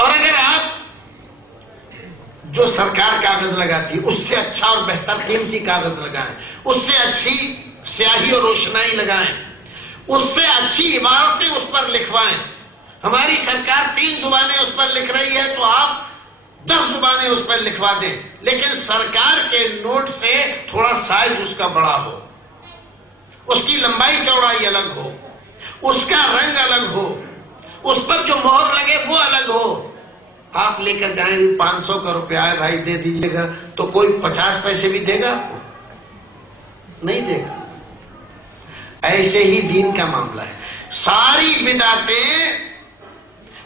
اور اگر آپ جو سرکار کاغذ لگاتی ہے اس سے اچھا اور بہتر قیمتی کاغذ لگائیں، اس سے اچھی سیاہی اور روشنائی لگائیں، اس سے اچھی عبارتیں اس پر لکھوائیں. ہماری سرکار 3 زبانیں اس پر لکھ رہی ہے تو آپ 10 زبانیں اس پر لکھوا دیں، لیکن سرکار کے نوٹ سے تھوڑا سائز اس کا بڑا ہو، اس کی لمبائی چوڑائی الگ ہو، اس کا رنگ الگ ہو، اس پر جو مہر لگے وہ الگ ہو. آپ لے کر جائیں 500 کا روپیہ ہے بھائی دے دیجئے گا، تو کوئی 50 پیسے بھی دے گا؟ نہیں دے گا. ایسے ہی دین کا معاملہ ہے. ساری بدعتیں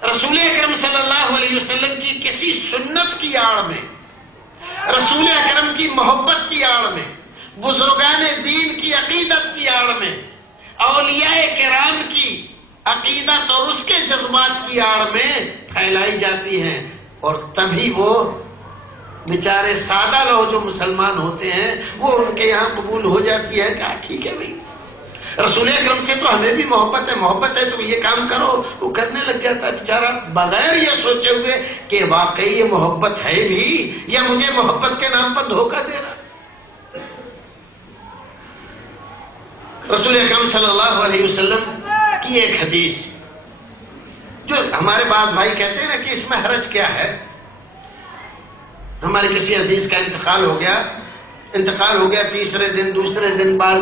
رسول اکرم صلی اللہ علیہ وسلم کی کسی سنت کی آڑ میں، رسول اکرم کی محبت کی آڑ میں، بزرگان دین کی عقیدت کی آڑ میں، اولیاء کرام کی عقیدت اور اس کے جذبات کی آڑ میں پھیلائی جاتی ہیں. اور تبھی وہ بیچارے سادہ لوگ جو مسلمان ہوتے ہیں وہ ان کے یہاں قبول ہو جاتی ہے. کہا ٹھیک ہے بھائی، رسول اکرم سے تو ہمیں بھی محبت ہے تو یہ کام کرو. وہ کرنے لگ جاتا ہے بیچارہ بغیر یہ سوچے ہوئے کہ واقعی یہ محبت ہے بھی یا مجھے محبت کے نام پر دھوکہ دے رہا. رسول اکرم صلی اللہ علیہ وسلم کی ایک حدیث جو ہمارے بعض بھائی کہتے ہیں نا کہ اس میں حرج کیا ہے. ہمارے کسی عزیز کا انتقال ہو گیا تیسرے دن دوسرے دن بعد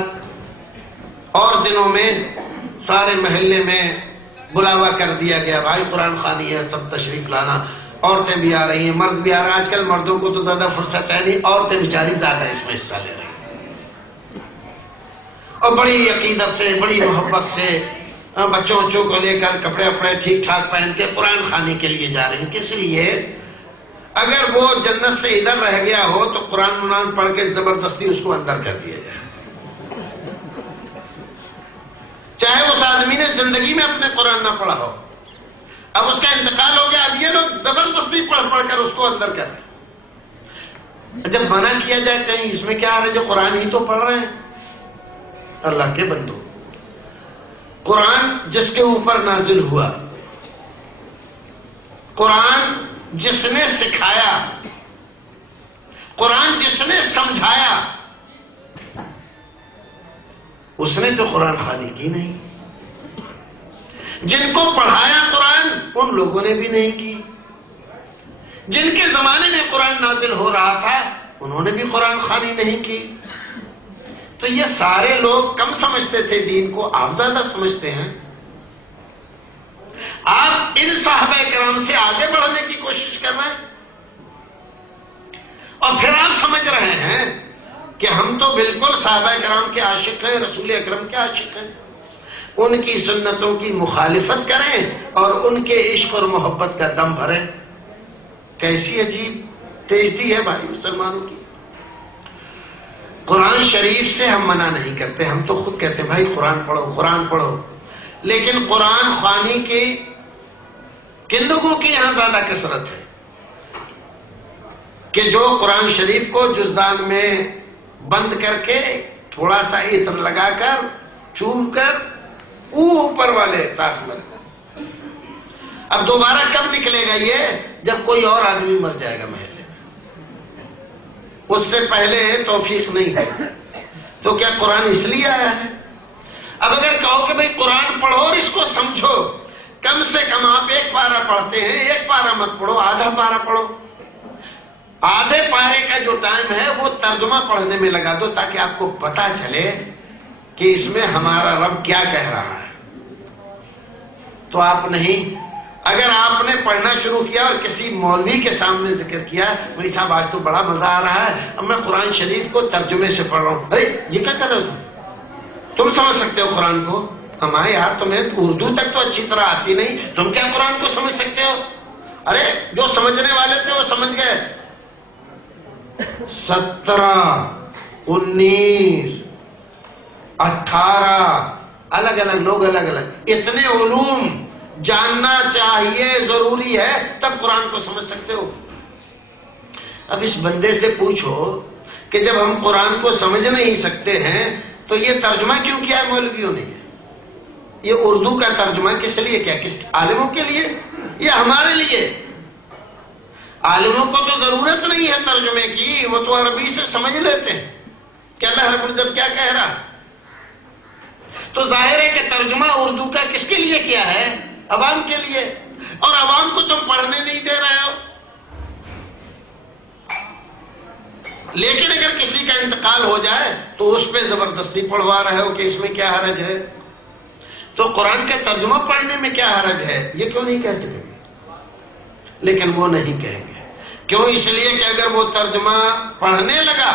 اور دنوں میں سارے محلے میں بلاوا کر دیا گیا، بھائی قرآن خوانی ہے، سب تشریف لانا. عورتیں بھی آ رہی ہیں، مرد بھی آ رہے ہیں. آج کل مردوں کو تو زیادہ فرصت ہے نہیں، عورتیں بیچاری زیادہ اس میں حصہ لے رہی ہیں اور بڑی عقیدت سے بڑی محبت سے بچوں کو لے کر کپڑے وپڑے ٹھیک ٹھاک پہن کے قرآن خوانی کے لیے جا رہے ہیں. کس لیے؟ اگر وہ جنت سے ادھر رہ گیا ہو تو قرآن پڑھ کے زبردستی اس کو اندر کر دیا جائے. چاہے اس آدمی نے زندگی میں اپنے قرآن نہ پڑھا ہو، اب اس کا انتقال ہو گیا، اب یہ لوگ زبردستی پڑھ کر اس کو اندر کر دیں. جب منع کیا جائے کہیں اس میں کیا آ رہا ہے، جو قرآن ہی تو پڑھ رہے ہیں. اللہ کے بندو، قرآن جس کے اوپر نازل ہوا، قرآن جس نے سکھایا، قرآن جس نے سمجھایا، اس نے تو قرآن خوانی کی نہیں. جن کو پڑھایا قرآن ان لوگوں نے بھی نہیں کی. جن کے زمانے میں قرآن نازل ہو رہا تھا انہوں نے بھی قرآن خوانی نہیں کی. تو یہ سارے لوگ کم سمجھتے تھے دین کو، آپ زیادہ سمجھتے ہیں. آپ ان صحابہ کرام سے آگے بڑھنے کی کوشش کر رہے ہیں اور پھر آپ سمجھ رہے ہیں کہ ہم تو بالکل صحابہ کرام کے عاشق ہیں، رسول اکرم کے عاشق ہیں. ان کی سنتوں کی مخالفت کریں اور ان کے عشق اور محبت کا دم بھریں. کیسی عجیب تیزی ہے بھائی مسلمانوں کی. قرآن شریف سے ہم منع نہیں کرتے، ہم تو خود کہتے ہیں بھائی قرآن پڑھو. لیکن قرآن خوانی کے کن لوگوں کی یہاں زیادہ کثرت ہے کہ جو قرآن شریف کو جزدان میں بند کر کے تھوڑا سا عطر لگا کر چوم کر اوپر والے طاق میں رکھا. اب دوبارہ کب نکلے گا یہ؟ جب کوئی اور آدمی مر جائے گا محلے میں، اس سے پہلے توفیق نہیں ہے. تو کیا قرآن اس لیے آیا ہے؟ اب اگر کہو کہ بھئی قرآن پڑھو اور اس کو سمجھو، کم سے کم آپ 1 پارہ پڑھتے ہیں، 1 پارہ مت پڑھو، آدھا پارہ پڑھو. آدھے پارے کا جو ٹائم ہے وہ ترجمہ پڑھنے میں لگا دو تاکہ آپ کو پتا چلے کہ اس میں ہمارا رب کیا کہہ رہا ہے. تو آپ نہیں، اگر آپ نے پڑھنا شروع کیا اور کسی مولوی کے سامنے ذکر کیا، مولوی صاحب آج تو بڑا مزہ آ رہا ہے، اب میں قرآن شریف کو ترجمے سے پڑھ رہا ہوں. ارے یہ کیا کر رہے ہو تم سمجھ سکتے ہو قرآن کو؟ ہمارے یار تمہیں اردو تک تو اچھی طرح آتی نہیں، تم کیا قرآن کو سمجھ سکتے ہو؟ ارے جو سمجھنے والے تھے وہ سمجھ گئے. 17 19 18 الگ الگ لوگ الگ الگ اتنے علوم جاننا چاہیے، ضروری ہے، تب قرآن کو سمجھ سکتے ہو. اب اس بندے سے پوچھو کہ جب ہم قرآن کو سمجھ نہیں سکتے ہیں تو یہ ترجمہ کیوں کیا ہے مولویوں نے؟ یہ اردو کا ترجمہ کس لیے کیا؟ کس عالموں کے لیے یا ہمارے لیے؟ عالموں کو تو ضرورت نہیں ہے ترجمے کی، وہ تو عربی سے سمجھ لیتے ہیں کہ اللہ رب العزت کیا کہہ رہا. تو ظاہر ہے کہ ترجمہ اردو کا کس کے لیے کیا ہے؟ عوام کے لیے. اور عوام کو تم پڑھنے نہیں دے رہے ہو. لیکن اگر کسی کا انتقال ہو جائے تو اس پہ زبردستی پڑھوا رہے ہو کہ اس میں کیا حرج ہے. تو قرآن کا ترجمہ پڑھنے میں کیا حرج ہے یہ کیوں نہیں کہتے؟ لیکن وہ نہیں کہیں گے. کیوں؟ اس لیے کہ اگر وہ ترجمہ پڑھنے لگا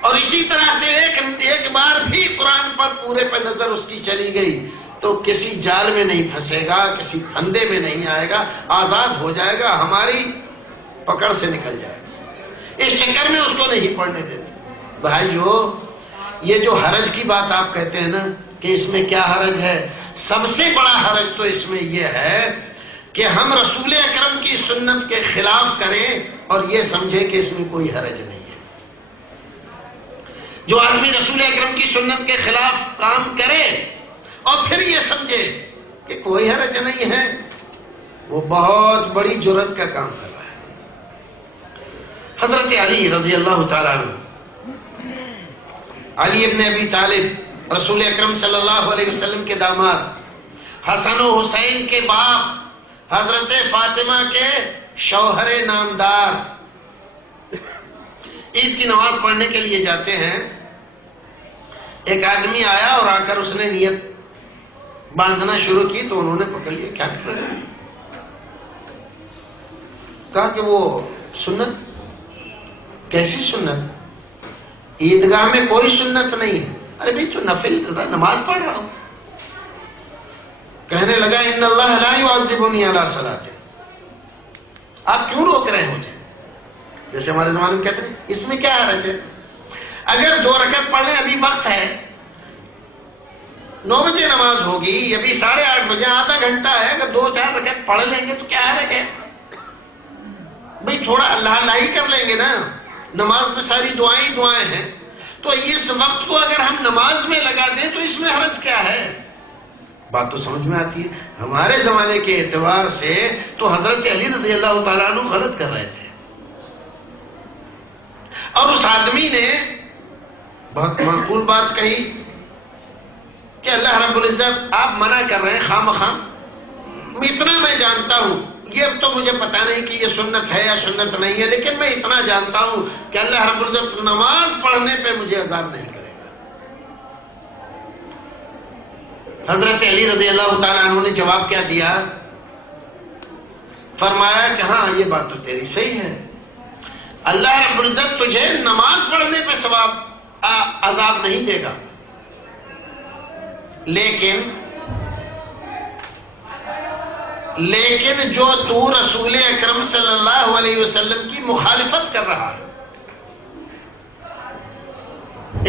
اور اسی طرح سے ایک بار بھی قرآن پر پورے پہ نظر اس کی چلی گئی تو کسی جال میں نہیں پھنسے گا، کسی پھندے میں نہیں آئے گا، آزاد ہو جائے گا، ہماری پکڑ سے نکل جائے گا. اس چکر میں اس کو نہیں پڑھنے دیتے. بھائیو، یہ جو حرج کی بات آپ کہتے ہیں نا کہ اس میں کیا حرج ہے، سب سے بڑا حرج تو اس میں یہ ہے کہ ہم رسول اکرم کی سنت کے خلاف کریں اور یہ سمجھے کہ اس میں کوئی حرج نہیں ہے. جو آدمی رسول اکرم کی سنت کے خلاف کام کرے اور پھر یہ سمجھے کہ کوئی حرج نہیں ہے، وہ بہت بڑی جرأت کا کام کر رہا ہے. حضرت علی رضی اللہ تعالیٰ عنہ، علی ابن ابی طالب رسول اکرم صلی اللہ علیہ وسلم کے داماد، حسن و حسین کے باپ، حضرت فاطمہ کے شوہر نامدار، عید کی نماز پڑھنے کے لیے جاتے ہیں. ایک آدمی آیا اور آ کر اس نے نیت باندھنا شروع کی تو انہوں نے پکڑ لیا. کیا کر رہے ہیں؟ کہا کہ وہ سنت. کیسی سنت؟ عیدگاہ میں کوئی سنت نہیں ہے. ارے بھائی تو نفل نماز پڑھ رہا ہوں. کہنے لگا ان اللہ لا یعذبنی علی صلاۃ. آپ کیوں روک رہے ہیں مجھے؟ جیسے ہمارے زمانے میں کہتے ہیں اس میں کیا حرج ہے؟ اگر 2 رکعت پڑھ لیں، ابھی وقت ہے، 9 بجے نماز ہوگی، ابھی 8:30 بجے، آدھا گھنٹہ ہے، اگر 2-4 رکعت پڑھ لیں گے تو کیا حرج ہے؟ بھئی تھوڑا اللہ اللہ ہی کر لیں گے نا. نماز میں ساری دعائیں ہیں، تو اس وقت کو اگر ہم نماز میں لگا دیں تو اس میں حرج کیا ہے؟ بات تو سمجھ میں آتی ہے. ہمارے زمانے کے اعتبار سے تو حضرت علی رضی اللہ تعالیٰ عنہ غلط کر رہے تھے. اور اس آدمی نے بہت معقول بات کہی کہ اللہ رب العزت آپ منع کر رہے ہیں خواہ مخواہ. اتنا میں جانتا ہوں، یہ تو مجھے پتا نہیں کہ یہ سنت ہے یا سنت نہیں ہے، لیکن میں اتنا جانتا ہوں کہ اللہ رب العزت نماز پڑھنے پہ مجھے عذاب نہیں کرے گا. حضرت علی رضی اللہ تعالیٰ عنہ نے جواب کیا دیا؟ فرمایا کہ ہاں یہ بات تو تیری صحیح ہے، اللہ رب العزت تجھے نماز پڑھنے پہ ثواب عذاب نہیں دے گا، لیکن جو تو رسول اکرم صلی اللہ علیہ وسلم کی مخالفت کر رہا ہے،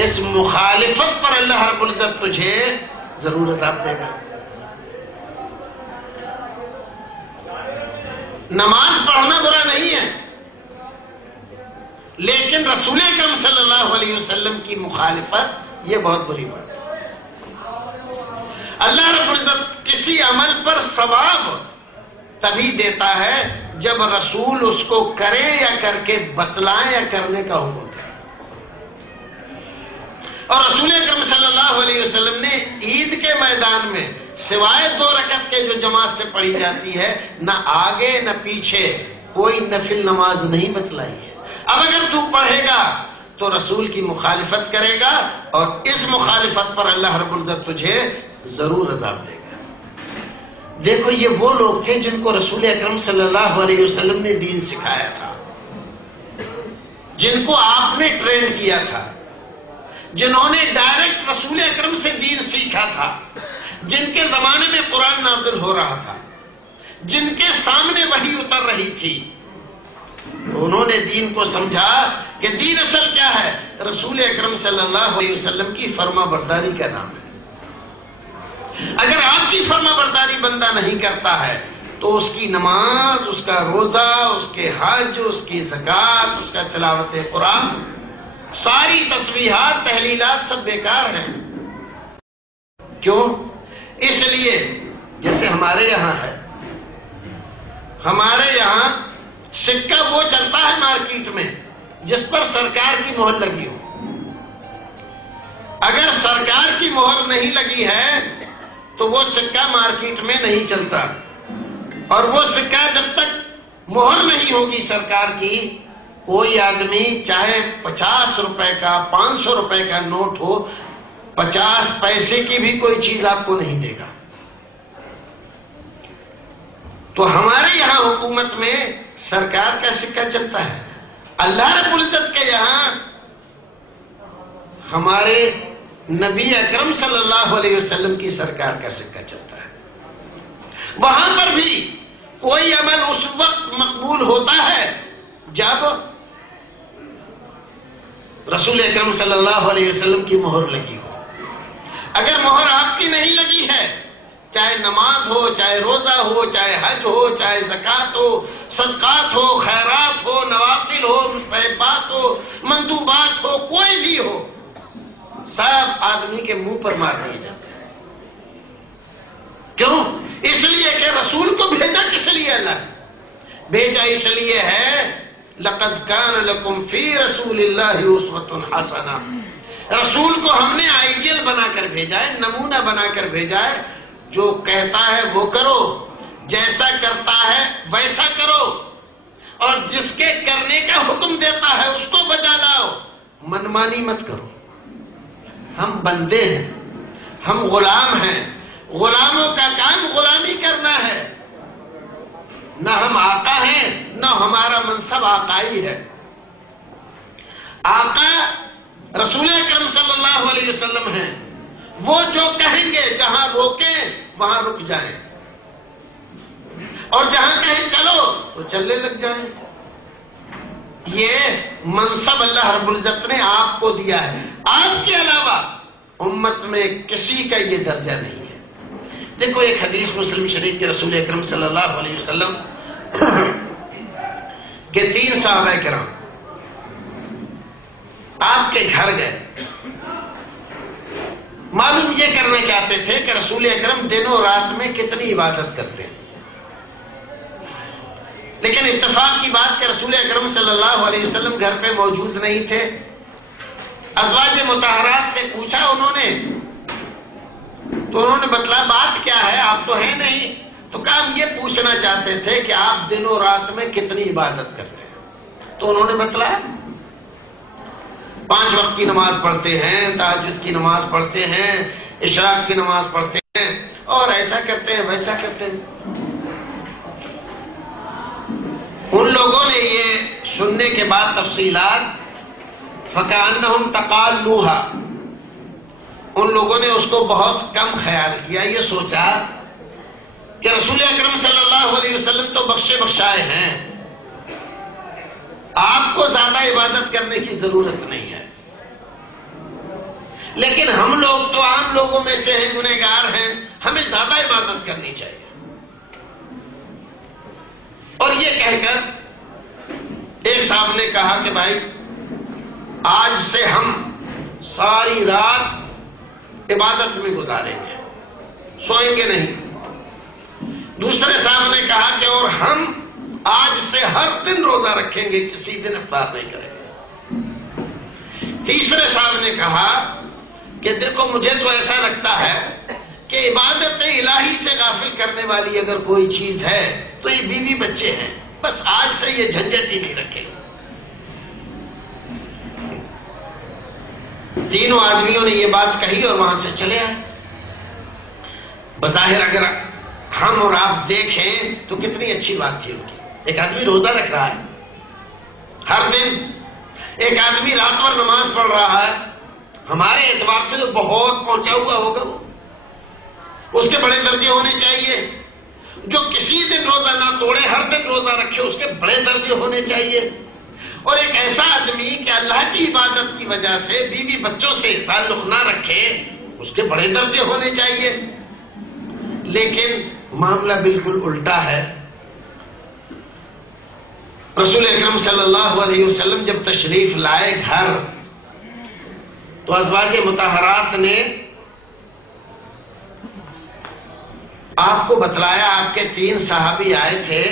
اس مخالفت پر اللہ رب العزت تجھے ضرور عذاب دے گا. نماز پڑھنا برا نہیں ہے، لیکن رسول اکرم صلی اللہ علیہ وسلم کی مخالفت یہ بہت بری بات ہے. اللہ رب العزت کسی عمل پر ثواب تبھی دیتا ہے جب رسول اس کو کرے یا کر کے بتلائیں یا کرنے کا حکم کرے. اور رسول اکرم صلی اللہ علیہ وسلم نے عید کے میدان میں سوائے 2 رکعت کے جو جماعت سے پڑھی جاتی ہے، نہ آگے نہ پیچھے کوئی نفل نماز نہیں بتلائی ہے. اب اگر تو پڑھے گا تو رسول کی مخالفت کرے گا اور اس مخالفت پر اللہ رب العزت تجھے ضرور عذاب دے گا. دیکھو یہ وہ لوگ تھے جن کو رسول اکرم صلی اللہ علیہ وسلم نے دین سکھایا تھا، جن کو آپ نے ٹرین کیا تھا، جنہوں نے ڈائریکٹ رسول اکرم سے دین سیکھا تھا، جن کے زمانے میں قرآن نازل ہو رہا تھا، جن کے سامنے وحی اتر رہی تھی. انہوں نے دین کو سمجھا کہ دین اصل کیا ہے؟ رسول اکرم صلی اللہ علیہ وسلم کی فرما برداری کا نام ہے. اگر آپ کی فرما برداری بندہ نہیں کرتا ہے تو اس کی نماز، اس کا روزہ، اس کے حج، اس کی زکوٰۃ، اس کا تلاوت قرآن، ساری تسبیحات تحلیلات سب بیکار ہیں. کیوں؟ اس لیے جیسے ہمارے یہاں ہے، ہمارے یہاں سکہ وہ چلتا ہے مارکیٹ میں جس پر سرکار کی مہر لگی ہو. اگر سرکار کی مہر نہیں لگی ہے تو وہ سکہ مارکیٹ میں نہیں چلتا. اور وہ سکہ جب تک مہر نہیں ہوگی سرکار کی، کوئی آدمی چاہے 50 روپے کا 500 روپے کا نوٹ ہو، 50 پیسے کی بھی کوئی چیز آپ کو نہیں دے گا. تو ہمارے یہاں حکومت میں سرکار کا سکہ چلتا ہے. اللہ رب العزت کے یہاں ہمارے نبی اکرم صلی اللہ علیہ وسلم کی سرکار کا سکہ چلتا ہے. وہاں پر بھی کوئی عمل اس وقت مقبول ہوتا ہے جب رسول اکرم صلی اللہ علیہ وسلم کی مہر لگی ہو. اگر مہر آپ کی نہیں لگی ہے، چاہے نماز ہو، چاہے روزہ ہو، چاہے حج ہو، چاہے زکوٰۃ ہو، صدقات ہو، خیرات ہو، نوافل ہو، مستحبات ہو، مندوبات ہو، کوئی بھی ہو، سب آدمی کے منہ پر مار دیے جاتے ہیں. کیوں؟ اس لیے کہ رسول کو بھیجا کس لیے اللہ نے؟ بھیجا اس لیے ہے لَقَدْ كَانَ لَكُمْ فِي رَسُولِ اللَّهِ أُسْوَةٌ حَسَنَةٌ. رسول کو ہم نے آئیڈیل بنا کر بھیجا ہے، نمونہ بنا کر بھیجا ہے. جو کہتا ہے وہ کرو، جیسا کرتا ہے ویسا کرو، اور جس کے کرنے کا حکم دیتا ہے اس کو بجا لاؤ. منمانی مت کرو. ہم بندے ہیں، ہم غلام ہیں. غلاموں کا کام غلامی کرنا ہے. نہ ہم آقا ہیں، نہ ہمارا منصب آقائی ہے. آقا رسول اکرم صلی اللہ علیہ وسلم ہیں. وہ جو کہیں گے جہاں روکیں وہاں رک جائیں، اور جہاں کہیں چلو تو چلنے لگ جائیں. یہ منصب اللہ رب العزت نے آپ کو دیا ہے. آپ کے علاوہ امت میں کسی کا یہ درجہ نہیں ہے. دیکھو ایک حدیث مسلم شریف کے رسول اکرم صلی اللہ علیہ وسلم کہ 3 صحابہ کرام آپ کے گھر گئے. معلوم یہ کرنا چاہتے تھے کہ رسول اکرم دن و رات میں کتنی عبادت کرتے ہیں. لیکن اتفاق کی بات کہ رسول اکرم صلی اللہ علیہ وسلم گھر پہ موجود نہیں تھے. ازواج مطہرات سے پوچھا انہوں نے، تو انہوں نے بتلایا بات کیا ہے، آپ تو ہیں نہیں. تو کہا ہم یہ پوچھنا چاہتے تھے کہ آپ دن و رات میں کتنی عبادت کرتے ہیں. تو انہوں نے بتلایا 5 وقت کی نماز پڑھتے ہیں، تہجد کی نماز پڑھتے ہیں، اشراق کی نماز پڑھتے ہیں، اور ایسا کرتے ہیں ویسا کرتے ہیں. ان لوگوں نے یہ سننے کے بعد تفصیلات فَكَأَنَّهُمْ تَقَالُّوهَا، ان لوگوں نے اس کو بہت کم خیال کیا. یہ سوچا کہ رسول اکرم صلی اللہ علیہ وسلم تو بخشے بخشائے ہیں، آپ کو زیادہ عبادت کرنے کی ضرورت نہیں ہے. لیکن ہم لوگ تو عام لوگوں میں سے ہیں، گنہگار ہیں، ہمیں زیادہ عبادت کرنی چاہیے. اور یہ کہہ کر ایک صاحب نے کہا کہ بھائی آج سے ہم ساری رات عبادت میں گزاریں گے، سوئیں گے نہیں. دوسرے صاحب نے کہا کہ اور ہم آج سے ہر دن روزہ رکھیں گے، کسی دن افطار نہیں کریں گے. تیسرے صاحب نے کہا کہ دیکھو مجھے تو ایسا لگتا ہے کہ عبادت الہی سے غافل کرنے والی اگر کوئی چیز ہے تو یہ بیوی بچے ہیں، بس آج سے یہ جھنجٹ ہی نہیں رکھے. تینوں آدمیوں نے یہ بات کہی اور وہاں سے چلے آئے. بظاہر اگر ہم اور آپ دیکھیں تو کتنی اچھی بات تھی ان کی. ایک آدمی روزہ رکھ رہا ہے ہر دن، ایک آدمی رات بھر نماز پڑھ رہا ہے. ہمارے اعتبار سے تو بہت پہنچا ہوا ہوگا، اس کے بڑے درجے ہونے چاہیے. جو کسی دن روزہ نہ توڑے، ہر دن روزہ رکھے، اس کے بڑے درجے ہونے چاہیے. اور ایک ایسا آدمی کہ اللہ کی عبادت کی وجہ سے بیوی بچوں سے تعلق نہ رکھے، اس کے بڑے درجے ہونے چاہیے. لیکن معاملہ بالکل الٹا ہے. رسول اکرم صلی اللہ علیہ وسلم جب تشریف لائے گھر تو ازواج مطہرات نے آپ کو بتلایا آپ کے 3 صحابی آئے تھے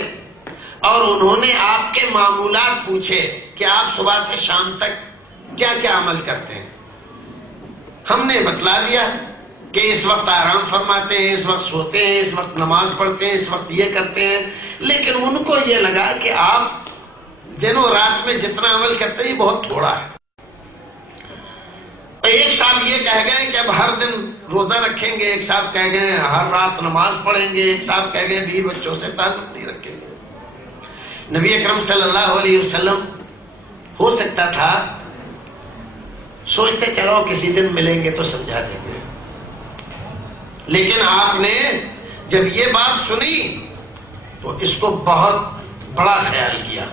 اور انہوں نے آپ کے معمولات پوچھے کہ آپ صبح سے شام تک کیا کیا عمل کرتے ہیں. ہم نے بتلا دیا کہ اس وقت آرام فرماتے ہیں، اس وقت سوتے ہیں، اس وقت نماز پڑھتے ہیں، اس وقت یہ کرتے ہیں. لیکن ان کو یہ لگا کہ آپ دنوں رات میں جتنا عمل کرتے ہیں یہ بہت تھوڑا ہے. ایک صاحب یہ کہہ گئے کہ اب ہر دن روزہ رکھیں گے، ایک صاحب کہہ گئے ہر رات نماز پڑھیں گے، ایک صاحب کہہ گئے بیوی بچوں سے تعلق نہیں رکھیں گے. نبی اکرم صلی اللہ علیہ وسلم ہو سکتا تھا سوچتے چلو کسی دن ملیں گے تو سمجھا دیں گے، لیکن آپ نے جب یہ بات سنی تو اس کو بہت بڑا خیال کیا.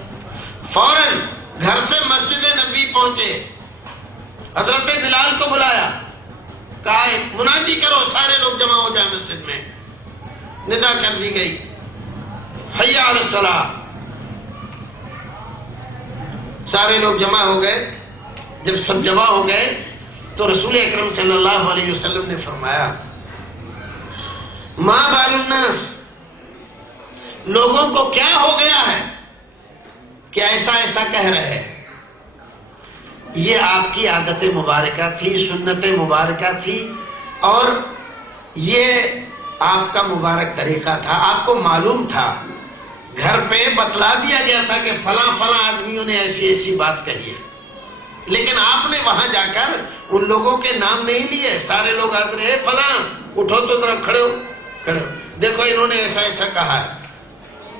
فوراً گھر سے مسجد نبوی پہنچے، حضرت بلال کو بلایا، کہا منادی کرو سارے لوگ جمع ہو جائیں مسجد میں. ندا کر دی گئی، حی علی الصلاۃ. سارے لوگ جمع ہو گئے. جب سب جمع ہو گئے تو رسول اکرم صلی اللہ علیہ وسلم نے فرمایا ما بال الناس، لوگوں کو کیا ہو گیا ہے کہ ایسا ایسا کہہ رہے ہیں. یہ آپ کی عادت مبارکہ تھی، سنت مبارکہ تھی، اور یہ آپ کا مبارک طریقہ تھا. آپ کو معلوم تھا، گھر پہ بتلا دیا گیا تھا کہ فلاں فلاں آدمیوں نے ایسی ایسی بات کہی ہے، لیکن آپ نے وہاں جا کر ان لوگوں کے نام نہیں لیے. سارے لوگ آتے رہے فلاں اٹھو تو ذرا کھڑے ہو، کھڑے ہو، دیکھو انہوں نے ایسا ایسا کہا ہے،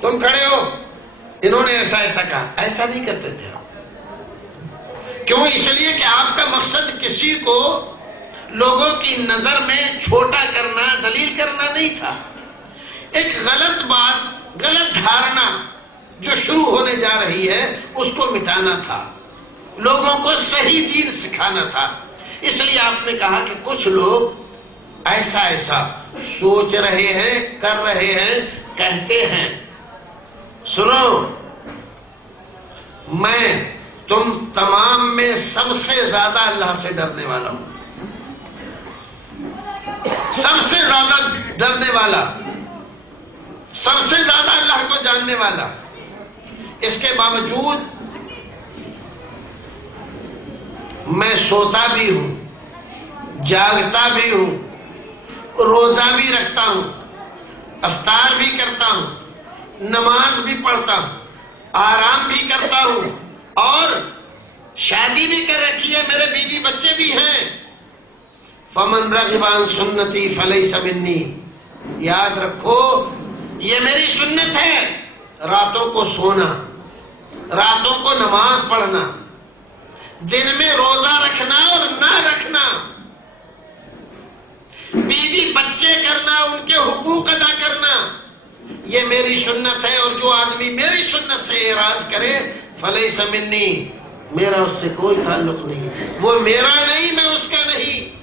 تم کھڑے ہو، انہوں نے ایسا ایسا کہا. ایسا نہیں کرتے تھے آپ. کیوں؟ اس لیے کہ آپ کا مقصد کسی کو لوگوں کی نظر میں چھوٹا کرنا، ذلیل کرنا نہیں تھا. ایک غلط بات، غلط دھارنا جو شروع ہونے جا رہی ہے اس کو مٹانا تھا، لوگوں کو صحیح دین سکھانا تھا. اس لیے آپ نے کہا کہ کچھ لوگ ایسا ایسا سوچ رہے ہیں، کر رہے ہیں، کہتے ہیں. سنو، میں تم تمام میں سب سے زیادہ اللہ سے ڈرنے والا ہوں، سب سے زیادہ ڈرنے والا، سب سے زیادہ اللہ کو جاننے والا. اس کے باوجود میں سوتا بھی ہوں، جاگتا بھی ہوں، روزہ بھی رکھتا ہوں، افطار بھی کرتا ہوں، نماز بھی پڑھتا ہوں، آرام بھی کرتا ہوں، اور شادی بھی کر رکھی ہے، میرے بیوی بچے بھی ہیں. فمن رغب عن سنتی فلیس منی. یاد رکھو یہ میری سنت ہے، راتوں کو سونا، راتوں کو نماز پڑھنا، دن میں روزہ رکھنا اور نہ رکھنا، بیوی بچے کرنا، ان کے حقوق ادا کرنا، یہ میری سنت ہے. اور جو آدمی میری سنت سے اعراض کرے فلیس منی، میرا اس سے کوئی تعلق نہیں، وہ میرا نہیں، میں اس کا نہیں.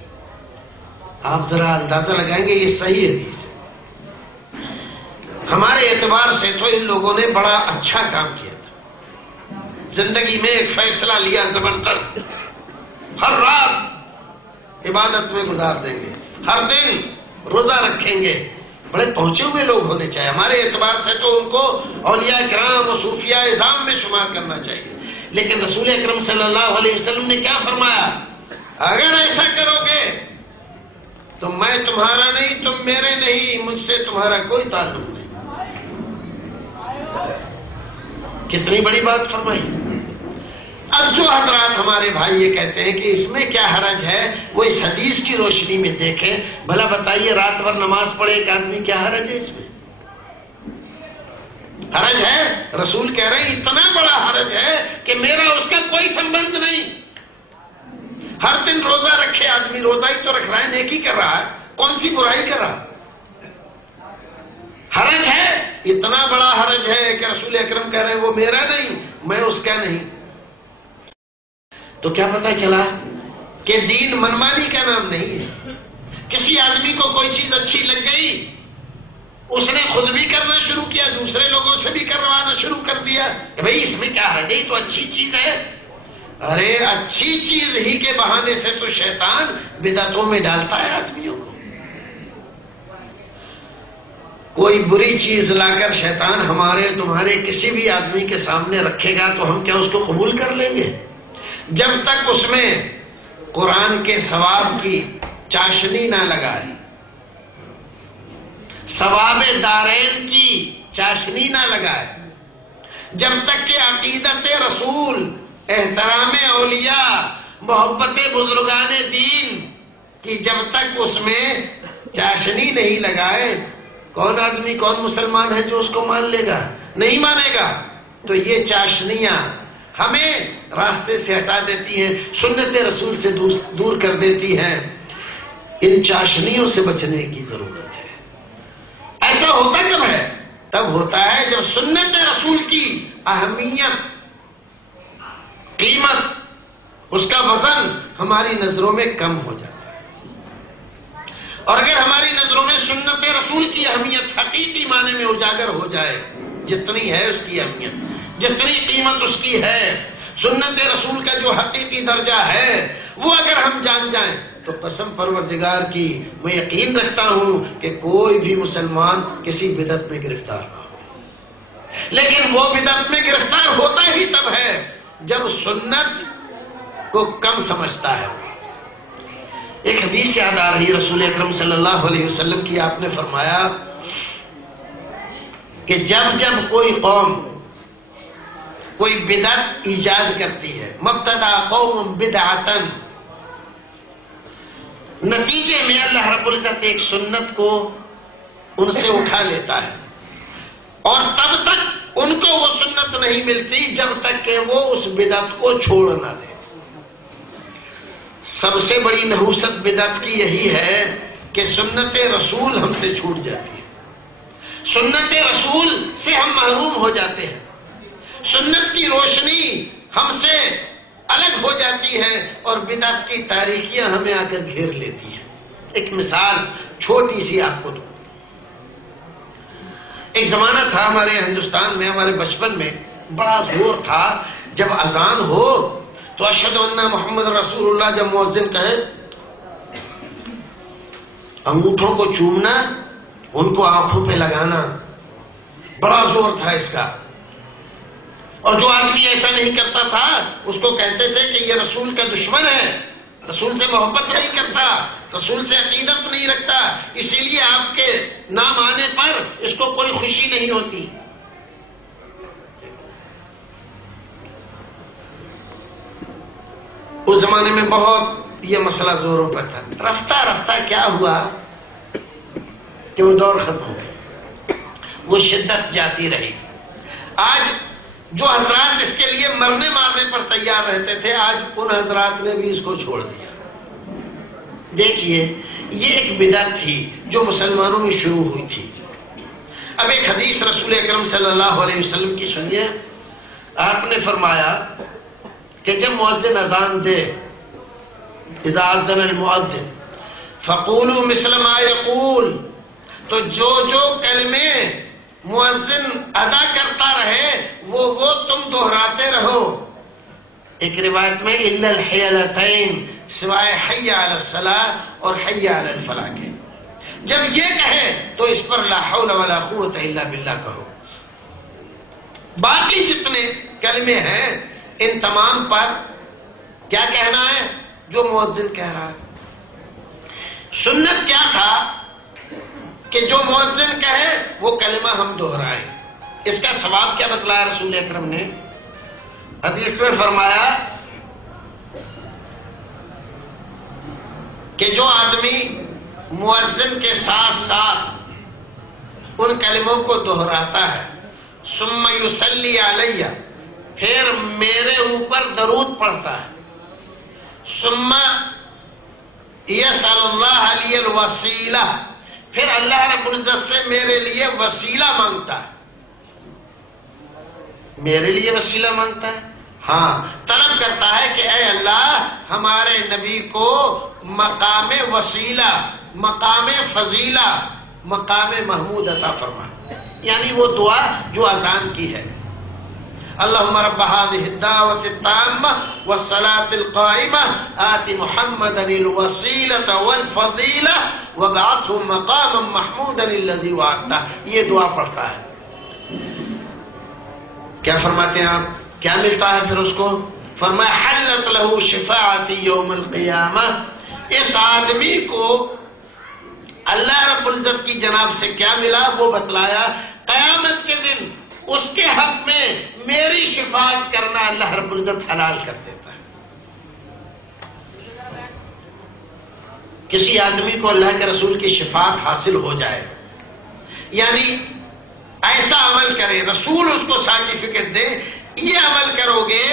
آپ ذرا اندازہ لگائیں گے یہ صحیح حدیث ہے. ہمارے اعتبار سے تو ان لوگوں نے بڑا اچھا کام کیا تھا. زندگی میں ایک فیصلہ لیا زبردست، ہر رات عبادت میں گزار دیں گے، ہر دن روزہ رکھیں گے. بڑے پہنچے ہوئے لوگ ہونے چاہیے. ہمارے اعتبار سے تو ان کو اولیاء کرام و صوفیاء اعظام میں شمار کرنا چاہیے. لیکن رسول اکرم صلی اللہ علیہ وسلم نے کیا فرمایا؟ اگر ایسا کرو گے تو میں تمہارا نہیں، تم میرے نہیں، مجھ سے تمہارا کوئی تعلق نہیں. کتنی بڑی بات فرمائی. اب جو حضرات ہمارے بھائی یہ کہتے ہیں کہ اس میں کیا حرج ہے، وہ اس حدیث کی روشنی میں دیکھیں. بھلا بتائیے رات بھر نماز پڑھے ایک آدمی، کیا حرج ہے اس میں؟ حرج ہے؟ رسول کہہ رہے ہیں اتنا بڑا حرج ہے کہ میرا اس کا کوئی سمبند نہیں. ہر دن روزہ رکھے آدمی، روزہ ہی تو رکھ رہا ہے، نیکی کر رہا ہے، کون سی برائی کر رہا ہے؟ حرج ہے؟ اتنا بڑا حرج ہے کہ رسول اکرم کہہ رہے ہیں وہ میرا نہیں، میں اس کا نہیں. تو کیا پتہ چلا کہ دین منمانی کا نام نہیں ہے. کسی آدمی کو کوئی چیز اچھی لگ گئی، اس نے خود بھی کرنا شروع کیا، دوسرے لوگوں سے بھی کروانا شروع کر دیا کہ بھئی اس میں کیا حرج ہے، تو اچھی چیز ہے. ارے اچھی چیز ہی کے بہانے سے تو شیطان بدعتوں میں ڈالتا ہے آدمیوں کو. کوئی بری چیز لا کر شیطان ہمارے تمہارے کسی بھی آدمی کے سامنے رکھے گا تو ہم کیا اس کو قبول کر لیں گے؟ جب تک اس میں قرآن کے ثواب کی چاشنی نہ لگائے، ثواب دارین کی چاشنی نہ لگائے، جب تک کہ عقیدت رسول، احترام اولیاء، محبت بزرگان دین کی جب تک اس میں چاشنی نہیں لگائے، کون آدمی کون مسلمان ہے جو اس کو مان لے گا؟ نہیں مانے گا۔ تو یہ چاشنیاں ہمیں راستے سے ہٹا دیتی ہیں، سنت رسول سے دور کر دیتی ہیں۔ ان چاشنیوں سے بچنے کی ضرورت ہے۔ ایسا ہوتا کب ہے؟ تب ہوتا ہے جب سنت رسول کی اہمیت، قیمت، اس کا وزن ہماری نظروں میں کم ہو جاتا ہے۔ اور اگر ہماری نظروں میں سنت رسول کی اہمیت حقیقی معنی میں اجاگر ہو جائے، جتنی ہے اس کی اہمیت، جتنی قیمت اس کی ہے، سنت رسول کا جو حقیقی درجہ ہے وہ اگر ہم جان جائیں تو قسم پروردگار کی میں یقین رکھتا ہوں کہ کوئی بھی مسلمان کسی بدعت میں گرفتار نہ ہو۔ لیکن وہ بدعت میں گرفتار ہوتا ہی تب ہے جب سنت کو کم سمجھتا ہے۔ ایک حدیث یاد آ رہی رسول اکرم صلی اللہ علیہ وسلم کی، آپ نے فرمایا کہ جب جب کوئی قوم کوئی بدعت ایجاد کرتی ہے، مبتدا قوم بدعتا، نتیجے میں اللہ رب العزت ایک سنت کو ان سے اٹھا لیتا ہے، اور تب تک ان کو وہ سنت نہیں ملتی جب تک کہ وہ اس بدعت کو چھوڑ نہ دے۔ سب سے بڑی نحوست بدعت کی یہی ہے کہ سنت رسول ہم سے چھوٹ جاتی ہے، سنت رسول سے ہم محروم ہو جاتے ہیں، سنت کی روشنی ہم سے الگ ہو جاتی ہے اور بدعت کی تاریکیاں ہمیں آ کر گھیر لیتی ہیں۔ ایک مثال چھوٹی سی آپ کو دوں۔ ایک زمانہ تھا ہمارے ہندوستان میں، ہمارے بچپن میں بڑا زور تھا جب اذان ہو تو اشہد ان محمد رسول اللہ جب مؤذن کہے، انگوٹھوں کو چومنا، ان کو آنکھوں پہ لگانا، بڑا زور تھا اس کا۔ اور جو آدمی ایسا نہیں کرتا تھا اس کو کہتے تھے کہ یہ رسول کا دشمن ہے، رسول سے محبت نہیں کرتا، رسول سے عقیدت نہیں رکھتا، اسی لیے آپ کے نام آنے پر اس کو کوئی خوشی نہیں ہوتی۔ اس زمانے میں بہت یہ مسئلہ زوروں پر تھا۔ رفتہ رفتہ کیا ہوا کہ وہ دور ختم ہو گئی، وہ شدت جاتی رہی۔ آج جو حضرات اس کے لیے مرنے مارنے پر تیار رہتے تھے، آج ان حضرات نے بھی اس کو چھوڑ دیا۔ دیکھیے، یہ ایک بدعت تھی جو مسلمانوں میں شروع ہوئی تھی۔ اب ایک حدیث رسول اکرم صلی اللہ علیہ وسلم کی سنیے۔ آپ نے فرمایا کہ جب مؤذن اذان دے، اذا اذن المؤذن فقولوا مثل ما يقول، تو جو کلمے مؤذن ادا کرتا رہے وہ تم دہراتے رہو۔ ایک روایت میں الا الحیلتین، سوائے حی علی الصلاۃ اور حی علی الفلاح کے، جب یہ کہے تو اس پر لا حول ولا قوت الا باللہ کہو۔ باقی جتنے کلمے ہیں ان تمام پر کیا کہنا ہے؟ جو مؤذن کہہ رہا ہے۔ سنت کیا تھا کہ جو مؤذن کہے وہ کلمہ ہم دہرائیں۔ اس کا ثواب کیا بتلایا رسول اکرم نے؟ حدیث میں فرمایا کہ جو آدمی مؤذن کے ساتھ ساتھ ان کلموں کو دہراتا ہے، ثم یصلی علیہ، پھر میرے اوپر درود پڑھتا ہے، ثم یسأل اللہ لی الوسیلہ، پھر اللہ رب العزت سے میرے لیے وسیلہ مانگتا ہے۔ میرے لیے وسیلہ مانگتا ہے، ہاں، طلب کرتا ہے کہ اے اللہ ہمارے نبی کو مقام وسیلہ، مقام فضیلہ، مقام محمود عطا فرما، یعنی وہ دعا جو اذان کی ہے۔ اللهم رب هذه الدعوة التامة والصلاة القائمة آت محمدا الوسيلة والفضيلة وابعثه مقاما محمودا الذي وعدته. یہ دعا پڑھتا ہے. کیا فرماتے ہیں آپ؟ کیا ملتا ہے پھر اس کو؟ فرمایا حلت له شفاعتی یوم القیامہ. اس آدمی کو اللہ رب العزت کی جناب سے کیا ملا وہ بتلایا. قیامت کے دن اس کے حق میں میری شفاعت کرنا اللہ رب العزت حلال کر دیتا ہے. کسی آدمی کو اللہ کے رسول کی شفاعت حاصل ہو جائے، یعنی ایسا عمل کرے، رسول اس کو سرٹیفکیٹ دے، یہ عمل کرو گے،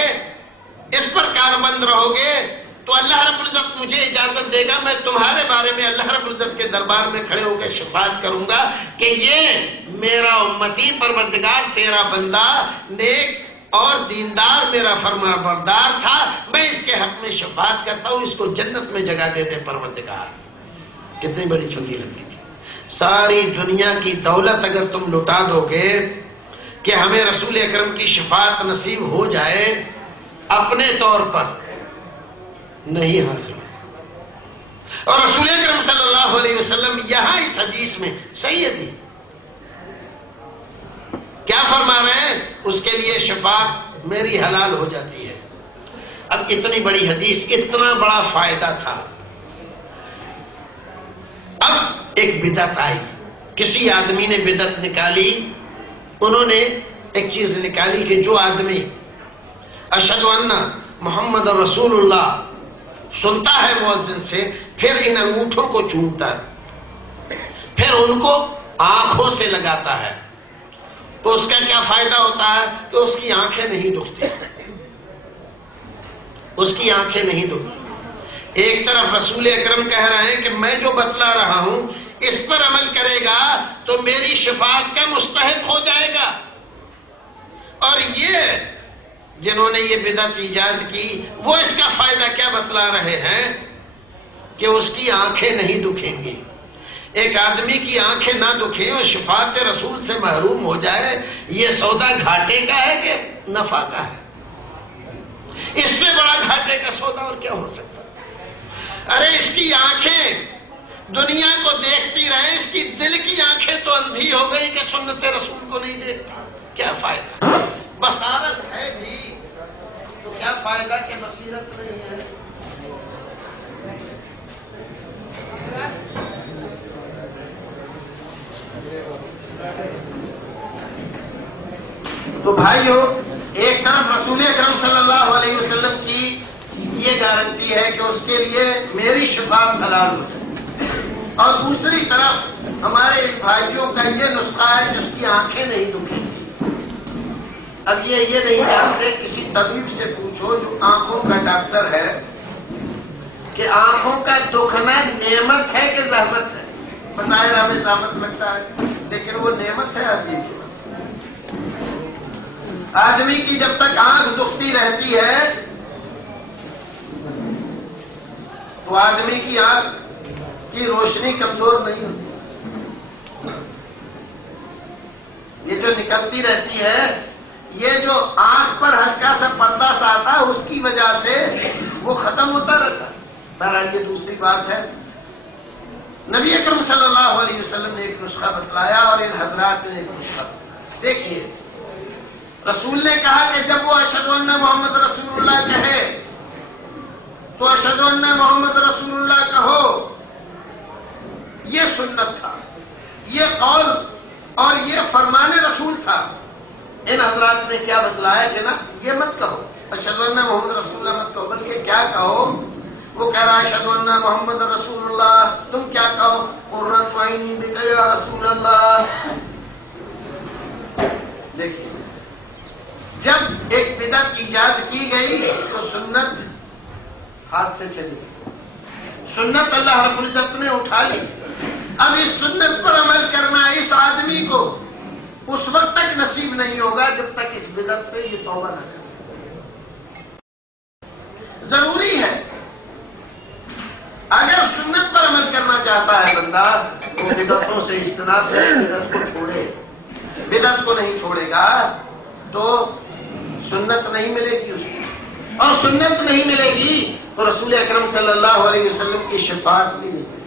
اس پر کاربند رہو گے تو اللہ رب العزت مجھے اجازت دے گا، میں تمہارے بارے میں اللہ رب العزت کے دربار میں کھڑے ہو کے شفاعت کروں گا کہ یہ میرا امتی پروردگار تیرا بندہ نیک اور دیندار میرا فرما بردار تھا، میں اس کے حق میں شفاعت کرتا ہوں، اس کو جنت میں جگہ دے دے پروردگار. کتنی بڑی فضیلت کی. ساری دنیا کی دولت اگر تم لٹا دو گے کہ ہمیں رسول اکرم کی شفاعت نصیب ہو جائے، اپنے طور پر نہیں حاصل. اور رسول اکرم صلی اللہ علیہ وسلم یہاں اس حدیث میں صحیح حدیث کیا فرما رہے ہیں؟ اس کے لیے شفاعت میری حلال ہو جاتی ہے. اب اتنی بڑی حدیث، اتنا بڑا فائدہ تھا. اب ایک بدعت آئی، کسی آدمی نے بدعت نکالی. انہوں نے ایک چیز نکالی کہ جو آدمی اشہد ان محمد رسول اللہ سنتا ہے مؤذن سے، پھر ان انگوٹھوں کو چومتا ہے، پھر ان کو آنکھوں سے لگاتا ہے، تو اس کا کیا فائدہ ہوتا ہے کہ اس کی آنکھیں نہیں دکھتی. اس کی آنکھیں نہیں دکھتی. ایک طرف رسول اکرم کہہ رہے ہیں کہ میں جو بتلا رہا ہوں اس پر عمل کرے گا تو میری شفاعت کا مستحق ہو جائے گا. اور یہ جنہوں نے یہ بدعت ایجاد کی وہ اس کا فائدہ کیا بتلا رہے ہیں کہ اس کی آنکھیں نہیں دکھیں گی. ایک آدمی کی آنکھیں نہ دکھیں اور شفاعت رسول سے محروم ہو جائے، یہ سودا گھاٹے کا ہے کہ نفع کا ہے؟ اس سے بڑا گھاٹے کا سودا اور کیا ہو سکتا؟ ارے اس کی آنکھیں دنیا کو دیکھتی رہے، اس کی دل کی آنکھیں تو اندھی ہو گئی کہ سنت رسول کو نہیں دیکھتی. کیا فائدہ؟ بصارت ہے بھی تو کیا فائدہ کہ بصیرت نہیں ہے. تو بھائیو، ایک طرف رسول اکرم صلی اللہ علیہ وسلم کی یہ گارنٹی ہے کہ اس کے لیے میری شفاعت حلال ہو جائے، اور دوسری طرف ہمارے بھائیوں کا یہ نسخہ ہے کہ اس کی آنکھیں نہیں دکھیں گی. اب یہ نہیں جانتے، کسی طبیب سے پوچھو جو آنکھوں کا ڈاکٹر ہے کہ آنکھوں کا دکھنا نعمت ہے کہ زحمت ہے. بظاہر ہمیں زحمت لگتا ہے لیکن وہ نعمت ہے آدمی کی. آدمی کی جب تک آنکھ دکھتی رہتی ہے تو آدمی کی آنکھ کی روشنی کمزور نہیں ہوتی. یہ جو نکلتی رہتی ہے، یہ جو آنکھ پر ہلکا سا پردہ سا آتا ہے اس کی وجہ سے وہ ختم ہوتا رہتا. بہرحال یہ دوسری بات ہے. نبی اکرم صلی اللہ علیہ وسلم نے ایک نسخہ بتلایا اور ان حضرات نے ایک نسخہ. دیکھیے، رسول نے کہا کہ جب وہ اشہد ان محمد رسول اللہ کہے تو اشہد ان محمد رسول اللہ کہو. یہ سنت تھا، یہ قول اور یہ فرمان رسول تھا. ان حضرات نے کیا بتلایا کہ نا یہ مت کہو اشہد ان محمد رسول اللہ مت کہو، بلکہ کیا کہو؟ وہ کہہ رہا اشہد ان محمد رسول اللہ، تم کیا کہو؟ قرۃ عینی بک یا رسول اللہ. دیکھیے، جب ایک بدعت ایجاد کی گئی تو سنت ہاتھ سے چلی گئی. سنت اللہ رب العزت نے اٹھا لی. اب اس سنت پر عمل کرنا اس آدمی کو اس وقت تک نصیب نہیں ہوگا جب تک اس بدعت سے یہ توبہ نہ کرے. ضروری ہے اگر سنت پر عمل کرنا چاہتا ہے بندہ تو بدعتوں سے اجتناب کرے، بدعت کو چھوڑے. بدعت کو نہیں چھوڑے گا تو سنت نہیں ملے گی اس کو، اور سنت نہیں ملے گی تو رسول اکرم صلی اللہ علیہ وسلم کی شفاعت بھی نہیں ملے گی۔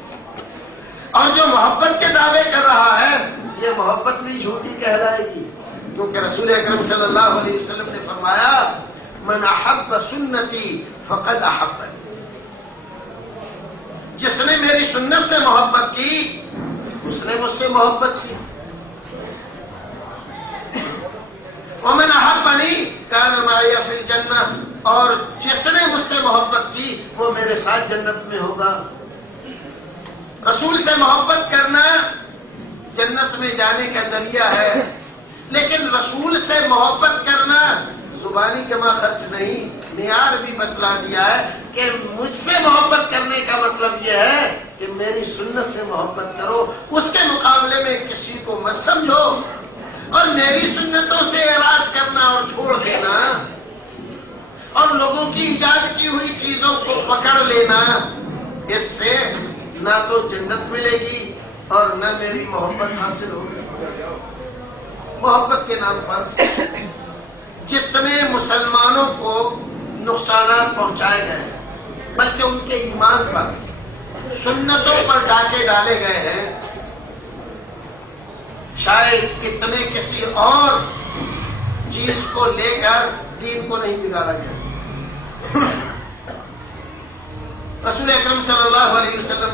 اور جو محبت کے دعوے کر رہا ہے یہ محبت بھی جھوٹی کہلائے گی، کیونکہ رسول اکرم صلی اللہ علیہ وسلم نے فرمایا من احب سنتی فقد احبنی، جس نے میری سنت سے محبت کی اس نے مجھ سے محبت کی۔ ومن احبنی کان معی فی الجنہ، اور جس نے مجھ سے محبت کی وہ میرے ساتھ جنت میں ہوگا۔ رسول سے محبت کرنا جنت میں جانے کا ذریعہ ہے، لیکن رسول سے محبت کرنا زبانی جمع خرچ نہیں۔ معیار بھی بتلا دیا ہے کہ مجھ سے محبت کرنے کا مطلب یہ ہے کہ میری سنت سے محبت کرو، اس کے مقابلے میں کسی کو مت سمجھو، اور میری سنتوں سے اعراض کرنا اور چھوڑ دینا اور لوگوں کی ایجاد کی ہوئی چیزوں کو پکڑ لینا، اس سے نہ تو جنت ملے گی اور نہ میری محبت حاصل ہوگی۔ محبت کے نام پر جتنے مسلمانوں کو نقصانات پہنچائے گئے، بلکہ ان کے ایمان پر، سنتوں پر ڈاکے ڈالے گئے ہیں، شاید اتنے کسی اور چیز کو لے کر دین کو نہیں بگاڑا گیا۔ رسول اکرم صلی اللہ علیہ وسلم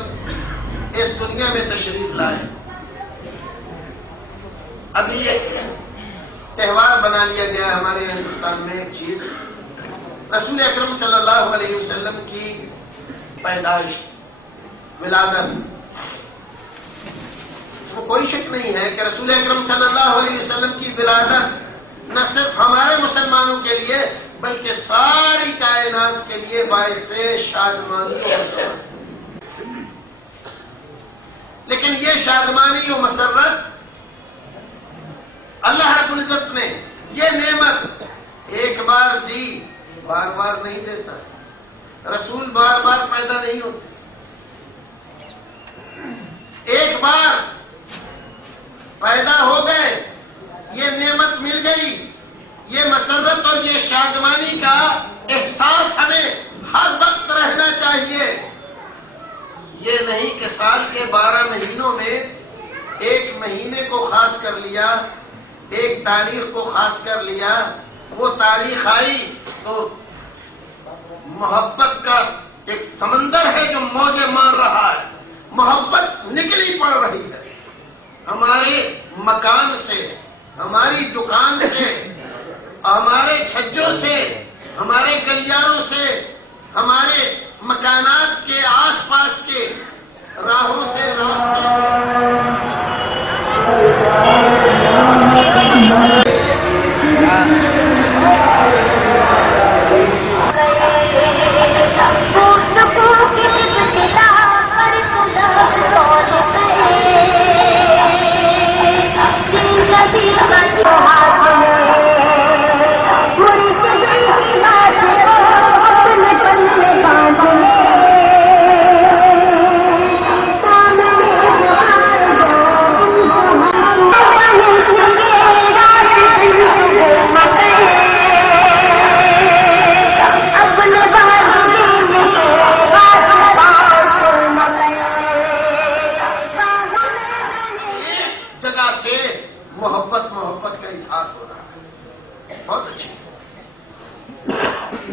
اس دنیا میں تشریف لائے، ابھی ایک تہوار بنا لیا گیا ہمارے ہندوستان میں ایک چیز، رسول اکرم صلی اللہ علیہ وسلم کی پیدائش، ولادت۔ اس میں کوئی شک نہیں ہے کہ رسول اکرم صلی اللہ علیہ وسلم کی ولادت نہ صرف ہمارے مسلمانوں کے لیے بلکہ ساری کائنات کے لیے باعث شادمانی ہے، لیکن یہ شادمانی و مسرت اللہ رب العزت نے یہ نعمت ایک بار دی، بار بار نہیں دیتا۔ رسول بار بار پیدا نہیں ہوتے، ایک بار پیدا ہو گئے، یہ نعمت مل گئی، یہ مسرت اور یہ شادمانی کا احساس ہمیں ہر وقت رہنا چاہیے۔ یہ نہیں کہ سال کے 12 مہینوں میں ایک مہینے کو خاص کر لیا، ایک تاریخ کو خاص کر لیا، وہ تاریخ آئی تو محبت کا ایک سمندر ہے جو موجیں مار رہا ہے، محبت نکلی پڑ رہی ہے ہمارے مکان سے، ہماری دکان سے، ہمارے چھجوں سے، ہمارے گلیاروں سے، ہمارے مکانات کے آس پاس کے راہوں سے، راستوں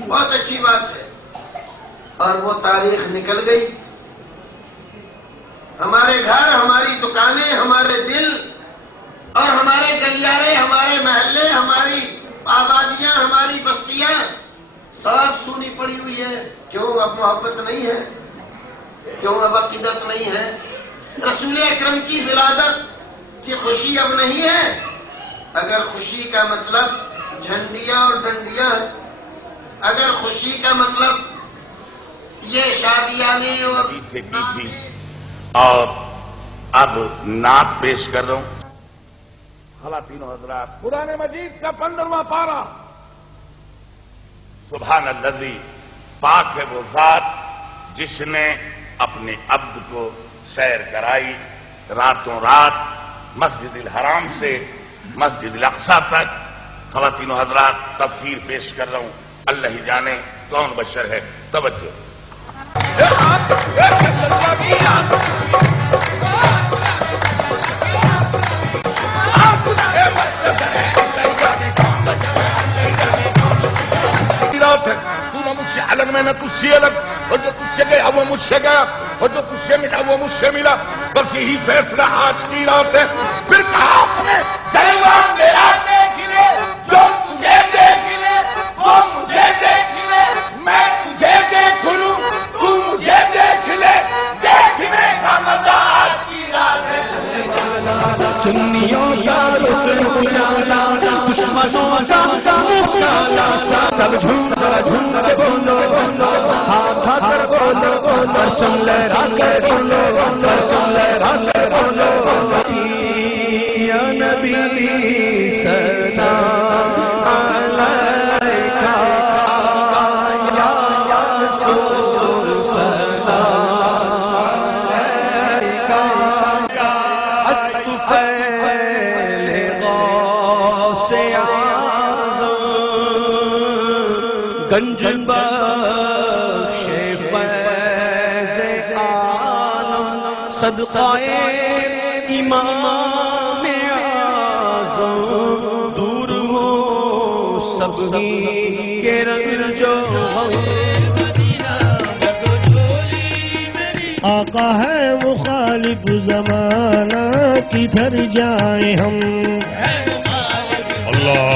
بہت اچھی بات ہے، اور وہ تاریخ نکل گئی۔ ہمارے گھر، ہماری دکانیں، ہمارے دل اور ہمارے گلیارے، ہمارے محلے، ہماری آبادیاں، ہماری بستیاں سب سونی پڑی ہوئی ہے۔ کیوں؟ اب محبت نہیں ہے، کیوں اب عقیدت نہیں ہے؟ رسول اکرم کی ولادت کی خوشی اب نہیں ہے۔ اگر خوشی کا مطلب جھنڈیاں اور ڈنڈیاں، اگر خوشی کا مطلب یہ شادیاں اور اب نعت پیش کر رہا ہوں۔ خواتین و حضرات، قرآن مجید کا 15واں پارہ، سبحان الذی، پاک ہے وہ ذات جس نے اپنے عبد کو سیر کرائی راتوں رات مسجد الحرام سے مسجد الاقصی تک، خواتین و حضرات تفسیر پیش کر رہا ہوں، اللہ ہی جانے کون بشر ہے. توجہ. مجھ سے الگ، میں نے تجھ سے الگ، اور جو تجھ سے گیا وہ مجھ سے گیا، اور جو تجھ سے ملا وہ مجھ سے ملا. بس یہی فیصلہ آج کی رات ہے. پھر کہا تمہیں سلمان میرا دیکھ لے، جو تجھے دیکھ لے وہ مجھے دیکھ لے، میں تجھے دیکھ لوں تو مجھے دیکھ لے، دیکھنے کا مزہ آج کی رات ہے. سنیوں کا رکن اجالا، دشمنوں کا مکالا، سب جھوم کے بولو، ہاتھ ہاتھ کر بولو، پرچم لہرا کے بولو، پرچم لہرا کے بولو. یا نبی سلام علیکہ، یا رسول سلام علیکہ. است پہلے غوث اعظم، گنج بخش فیض عالم، صدقہ امام اعظم، دور ہو سب ہی کے رنج و غم. آقا ہے مخالف زمانہ، کدھر جائیں ہم. اللہ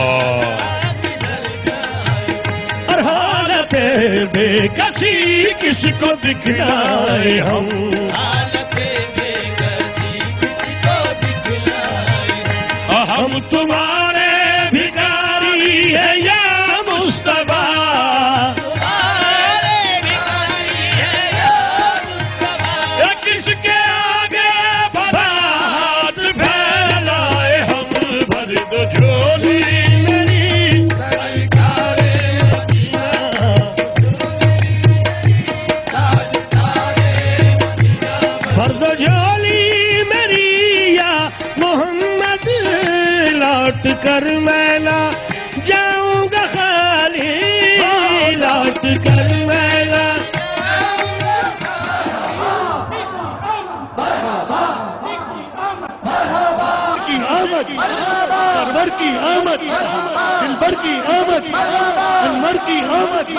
اور حالت بے کسی کس کو دکھلائے ہم. ہم تمہارے بھکاری ہیں یا مصطفیٰ، کس کے آگے بھرات پھیلائے ہم. بھر دو جھولی میری سرکار مدینہ، بھر دو جھولی میری یا محمد، لوٹ کر میں نہ جاؤں گا خالی، لوٹ کر میں نہ. کی آمد، سرور کی آمد، دلبر کی آمد، انور کی آمد،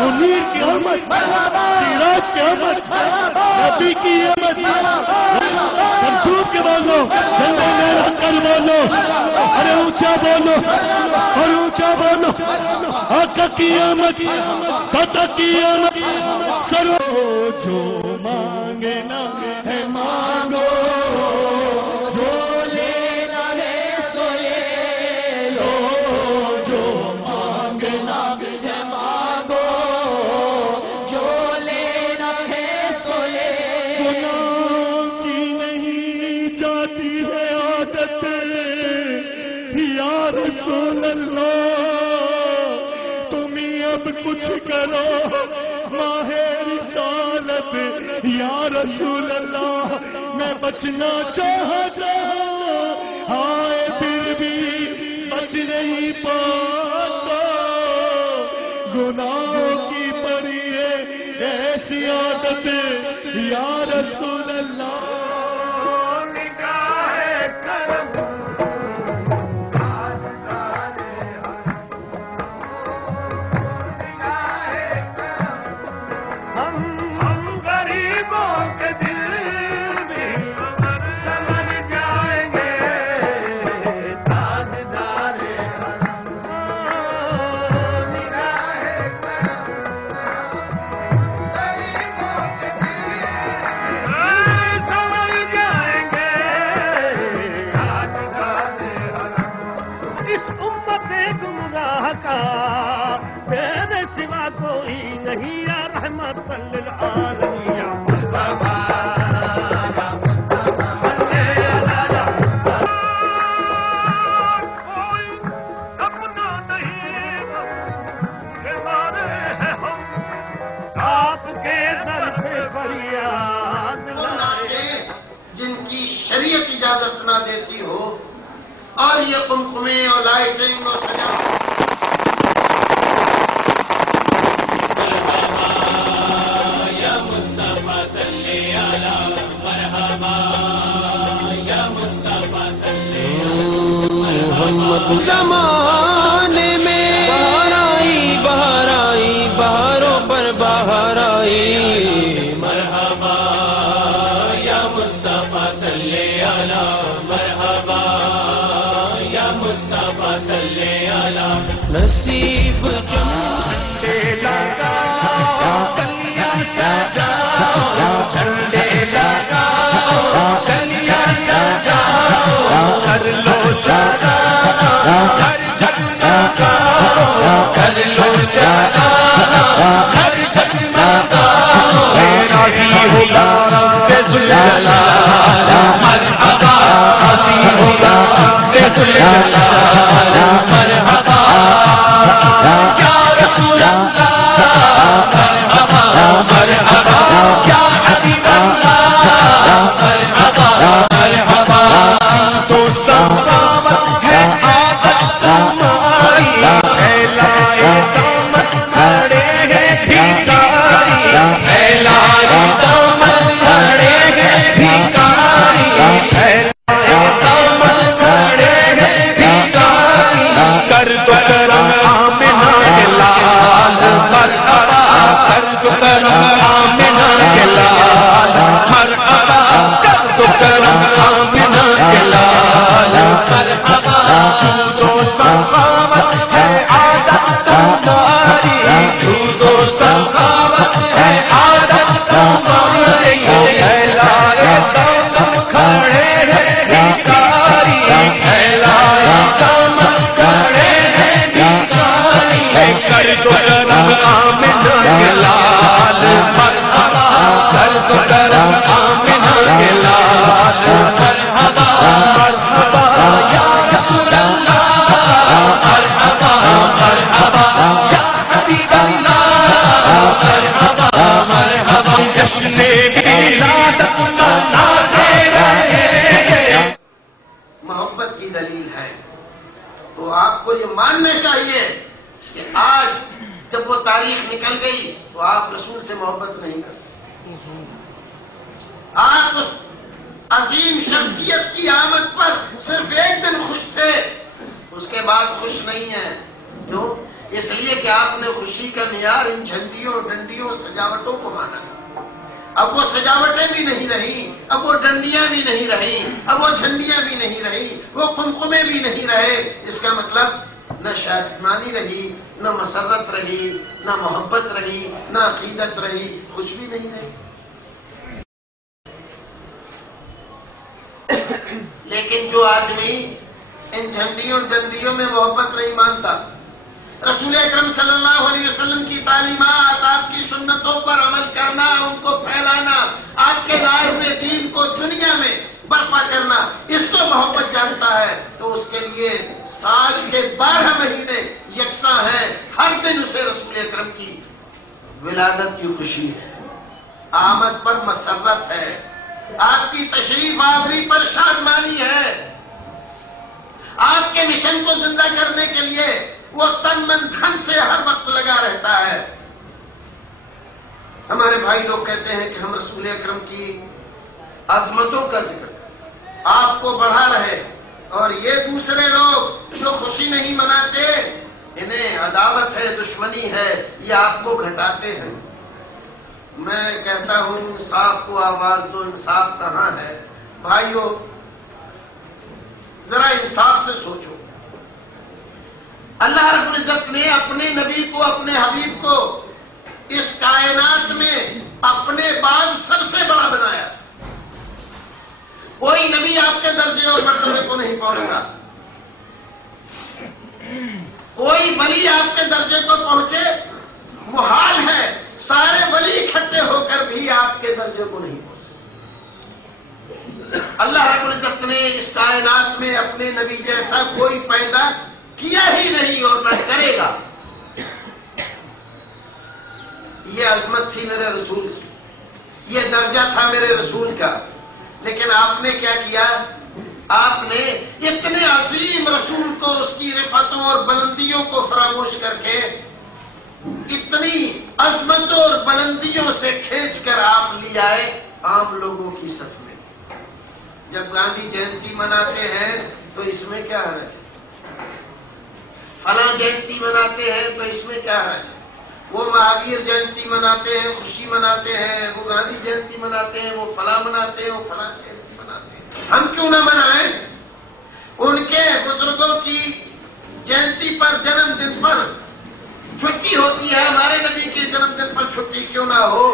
منیر کی آمد، سراج کی آمد، نبی کی آمد. منصوب کے بولو، جلوہ میرا کر بولو، ارے اونچا بولو اور اونچا بولو. آقا کی آمد، داتا کی آمد، سرو جو مانگے نا ہے مانگو، جو لینا ہے سو لے لو، جو مانگنا ہے مانگو، جو لینا ہے سو لے لو. گناہ کی نہیں جاتی ہے عادت یا رسول اللہ، تم ہی اب کچھ کرو ماہ رسالت یا رسول اللہ. میں بچنا چاہتا ہوں، ہائے پھر بھی بچ نہیں پاتا، گناہوں کی پڑی ہے ایسی عادت یا رسول اللہ. تیرے سوا کوئی نہیں یا رحمت للعالمین یا مصطفیٰ، یا مصطفیٰ صلی اللہ. کوئی اپنا نہیں ہمارے ہیں ہم، آپ کے در پہ فریاد لائے. جن کی شریعت اجازت نہ دیتی ہو، اور یہ قمقمیں اور لائٹیں اور زمانے میں بہار آئی بہاروں پر بہار آئی مرحبا یا مصطفیٰ صلی علی مرحبا یا مصطفیٰ صلی علی نصیب جھنڈے لگا کلیاں سجاؤ جھنڈے لگا کلیاں سجاؤ کر لو جگا گھر جگمگاؤ کر لو جگا گھر جگمگاؤ راضی ہوگا رب ذوالجلال مرحبا راضی ہوگا رب ذوالجلال مرحبا یا رسول اللہ مرحبا مرحبا یا حبیب اللہ مرحبا مرحبا تو سخاوت ہے عادت تمہاری پھیلائے دامن کھڑے ہیں بھکاری پھیلائے دامن کھڑے ہیں بھکاری پھیلائے دامن کھڑے ہیں بھکاری کر دو کرم آمنہ کے لال مرحبا کر دو کرم آمنہ کے لال مرحبا کر دو کرم آمنہ کے لال مرحبا جود و سخاوت ہے عادت تمہاری جود و سخاوت ہے عادت تمہاری پھیلائے دامن کھڑے ہیں بھکاری پھیلائے دامن کھڑے ہیں بھکاری کر دو کرم آمنہ کے لال مرحبا کر دو کرم آمنہ کے لال مرحبا مرحبا یا رسول اللہ مرحبا مرحبا یا حبیب اللہ مرحبا مرحبا جشن ولادت مناتے رہے محبت کی دلیل ہے تو آپ کو یہ ماننا چاہیے کہ آج جب وہ تاریخ نکل گئی تو آپ رسول سے محبت نہیں کرتے آپ اس عظیم شخصیت کی آمد پر صرف ایک دن خوش تھے اس کے بعد خوش نہیں ہیں کیوں؟ اس لیے کہ آپ نے خوشی کا معیار ان جھنڈیوں ڈنڈیوں سجاوٹوں کو مانا اب وہ سجاوٹیں بھی نہیں رہی اب وہ ڈنڈیاں بھی نہیں رہی اب وہ جھنڈیاں بھی نہیں رہی وہ قمقمے بھی نہیں رہے اس کا مطلب نہ شادمانی رہی نہ مسرت رہی نہ محبت رہی نہ عقیدت رہی کچھ بھی نہیں رہی لیکن جو آدمی ان جھنڈیوں ڈنڈیوں میں محبت نہیں مانتا رسول اکرم صلی اللہ علیہ وسلم کی تعلیمات آپ کی سنتوں پر عمل کرنا ان کو پھیلانا آپ کے لائے ہوئے دین کو دنیا میں برپا کرنا اس کو محبت جانتا ہے تو اس کے لیے سال کے 12 مہینے یکساں ہیں ہر دن اسے رسول اکرم کی ولادت کی خوشی ہے آمد پر مسرت ہے آپ کی تشریف آوری پر شادمانی ہے آپ کے مشن کو زندہ کرنے کے لیے وہ تن من دھن سے ہر وقت لگا رہتا ہے ہمارے بھائی لوگ کہتے ہیں کہ ہم رسول اکرم کی عظمتوں کا ذکر آپ کو بڑھا رہے اور یہ دوسرے لوگ جو خوشی نہیں مناتے انہیں عداوت ہے دشمنی ہے یہ آپ کو گھٹاتے ہیں میں کہتا ہوں انصاف کو آواز دو انصاف کہاں ہے بھائیو ذرا انصاف سے سوچو اللہ رب العزت نے اپنے نبی کو اپنے حبیب کو اس کائنات میں اپنے بعد سب سے بڑا بنایا کوئی نبی آپ کے درجے اور مرتبے کو نہیں پہنچتا کوئی ولی آپ کے درجے کو پہنچے محال ہے سارے ولی اکٹھے ہو کر بھی آپ کے درجے کو نہیں پہنچ سکتے اللہ رب العزت نے اس کائنات میں اپنے نبی جیسا کوئی پیدا کیا ہی نہیں اور نہ کرے گا یہ عظمت تھی میرے رسول کی یہ درجہ تھا میرے رسول کا لیکن آپ نے کیا کیا آپ نے اتنے عظیم رسول کو اس کی رفتوں اور بلندیوں کو فراموش کر کے اتنی عظمتوں اور بلندیوں سے کھینچ کر آپ لے آئے عام لوگوں کی صف میں جب گاندھی جینتی مناتے ہیں تو اس میں کیا حرج ہے فلاں جینتی مناتے ہیں تو اس میں کیا حرج ہے؟ وہ مہاویر جینتی مناتے ہیں، خوشی مناتے ہیں، وہ گاندھی جینتی مناتے ہیں، وہ فلاں مناتے ہیں، وہ فلاں جینتی مناتے ہیں، ہم کیوں نہ منائیں؟ ان کے بزرگوں کی جینتی پر، جنم دن پر چھٹی ہوتی ہے، ہمارے نبی کے جنم دن پر چھٹی کیوں نہ ہو؟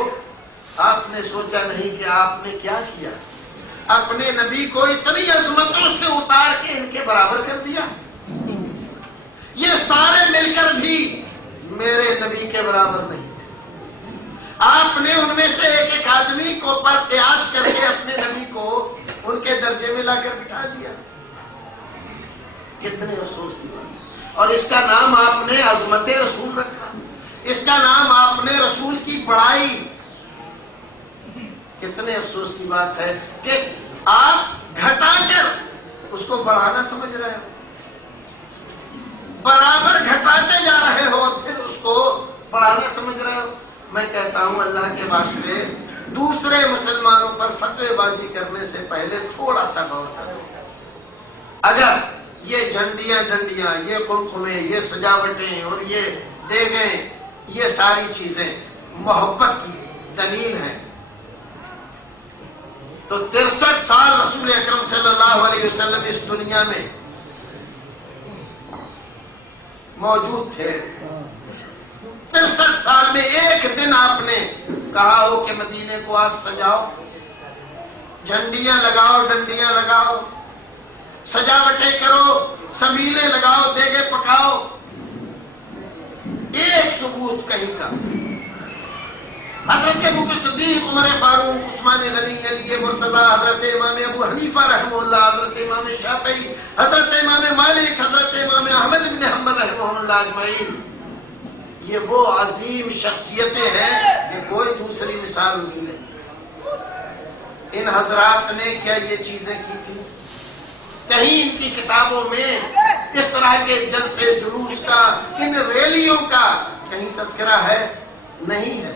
آپ نے سوچا نہیں کہ آپ نے کیا کیا؟ اپنے نبی کو اتنی عظمتوں سے اتار کے ان کے برابر کر دیا۔ یہ سارے مل کر بھی میرے نبی کے برابر نہیں۔ آپ نے ان میں سے ایک ایک آدمی کو پر قیاس کر کے اپنے نبی کو ان کے درجے میں لا کر بٹھا دیا۔ کتنے افسوس کی بات! اور اس کا نام آپ نے عظمت رسول رکھا، اس کا نام آپ نے رسول کی بڑائی۔ کتنے افسوس کی بات ہے کہ آپ گھٹا کر اس کو بڑھانا سمجھ رہے ہو، برابر گھٹاتے جا رہے ہو، پھر اس کو بڑھانا سمجھ رہے ہو۔ میں کہتا ہوں اللہ کے واسطے دوسرے مسلمانوں پر فتوی بازی کرنے سے پہلے تھوڑا سا غور کرو۔ اگر یہ جھنڈیاں ڈنڈیاں، یہ قمقمے، یہ سجاوٹیں اور یہ دیگیں، یہ ساری چیزیں محبت کی دلیل ہیں، تو 63 سال رسول اکرم صلی اللہ علیہ وسلم اس دنیا میں موجود تھے۔ 63 سال میں ایک دن آپ نے کہا ہو کہ مدینے کو آج سجاؤ، جھنڈیاں لگاؤ، ڈنڈیاں لگاؤ، سجاوٹیں کرو، سبیلے لگاؤ، دیگے پکاؤ، ایک ثبوت کہیں کا؟ حضرت ابوبکر صدیق، عمر فاروق، عثمان غنی، علی مرتضی، حضرت امام ابو حنیفہ رحمہ اللہ، حضرت امام شافعی، حضرت امام مالک، حضرت امام احمد بن حنبل رحمہ اللہ اجمعین، یہ وہ عظیم شخصیتیں ہیں کہ کوئی دوسری مثال ان کی نہیں۔ ان حضرات نے کیا یہ چیزیں کی تھی؟ کہیں ان کی کتابوں میں اس طرح کے جلسے جلوس کا، ان ریلیوں کا کہیں تذکرہ ہے؟ نہیں ہے،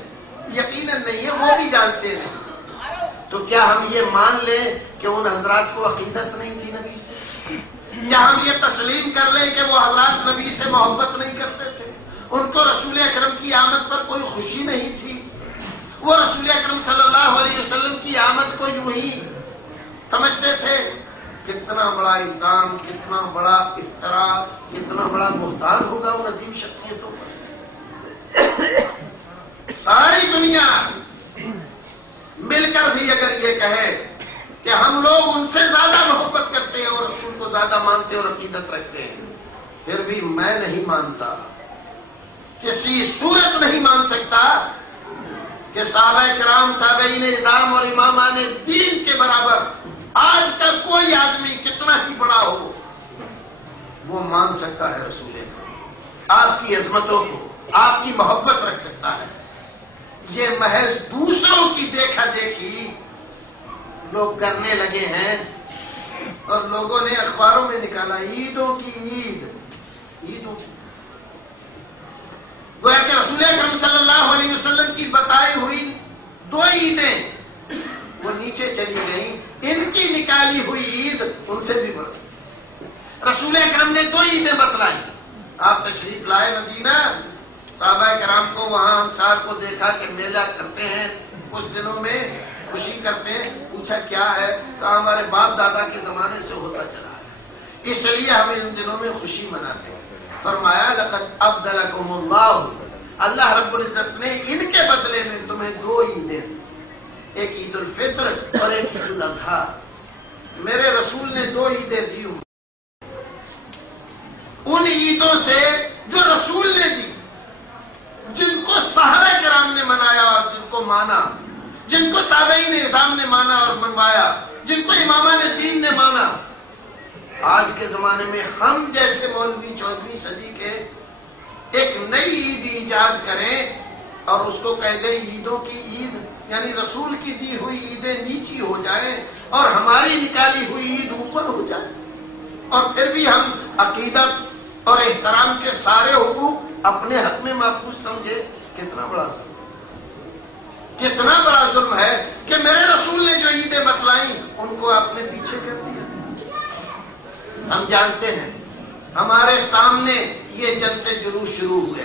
یقیناً نہیں ہے، وہ بھی جانتے ہیں۔ تو کیا ہم یہ مان لیں کہ ان حضرات کو عقیدت نہیں تھی نبی سے؟ کیا ہم یہ تسلیم کر لیں کہ وہ حضرات نبی سے محبت نہیں کرتے تھے؟ ان کو رسول اکرم کی آمد پر کوئی خوشی نہیں تھی؟ وہ رسول اکرم صلی اللہ علیہ وسلم کی آمد کو یوں ہی سمجھتے تھے؟ کتنا بڑا الزام، کتنا بڑا افتراء، کتنا بڑا بہتان ہوگا ان عظیم شخصیتوں پر۔ ساری دنیا مل کر بھی اگر یہ کہے کہ ہم لوگ ان سے زیادہ محبت کرتے ہیں اور رسول کو زیادہ مانتے اور عقیدت رکھتے ہیں، پھر بھی میں نہیں مانتا، کسی صورت نہیں مان سکتا کہ صحابہ کرام، تابعین اعظام اور امامان دین کے برابر آج کا کوئی آدمی کتنا ہی بڑا ہو وہ مان سکتا ہے رسول آپ کی عظمتوں کو، آپ کی محبت رکھ سکتا ہے۔ یہ محض دوسروں کی دیکھا دیکھی لوگ کرنے لگے ہیں، اور لوگوں نے اخباروں میں نکالا عیدوں کی عید، عیدوں کی گویا کہ رسول اکرم صلی اللہ علیہ وسلم کی بتائی ہوئی 2 عیدیں وہ نیچے چلی گئیں، ان کی نکالی ہوئی عید ان سے بھی بڑھ۔ رسول اکرم نے 2 عیدیں بتلائیں۔ آپ تشریف لائے مدینہ، صحابہ کرام کو وہاں انصار کو دیکھا کہ میلہ کرتے ہیں، کچھ دنوں میں خوشی کرتے ہیں۔ پوچھا کیا ہے؟ کہا ہمارے باپ دادا کے زمانے سے ہوتا چلا ہے، اس لیے ہم ان دنوں میں خوشی مناتے ہیں۔ فرمایا لقد ابدلکم اللہ، اللہ رب العزت نے ان کے بدلے میں تمہیں 2 عیدیں، ایک عید الفطر اور ایک عید الاضحیٰ، میرے رسول نے 2 عیدیں دی ہوں، ان عیدوں سے جو رسول نے دی، جن کو صحابہ کرام نے منایا اور جن کو مانا، جن کو تابعین اعظام نے مانا اور منوایا، جن کو امامان دین نے مانا۔ آج کے زمانے میں ہم جیسے مولوی 14ویں صدی کے ایک نئی عید ایجاد کریں اور اس کو کہہ دیں عیدوں کی عید، یعنی رسول کی دی ہوئی عیدیں نیچی ہو جائیں اور ہماری نکالی ہوئی عید اوپر ہو جائے، اور پھر بھی ہم عقیدت اور احترام کے سارے حقوق اپنے حق میں محفوظ سمجھے، کتنا بڑا ظلم، کتنا بڑا ظلم ہے کہ میرے رسول نے جو عیدیں بتلائیں ان کو آپ نے پیچھے کر دیا۔ ہم جانتے ہیں، ہمارے سامنے یہ جب سے جلوس شروع ہوئے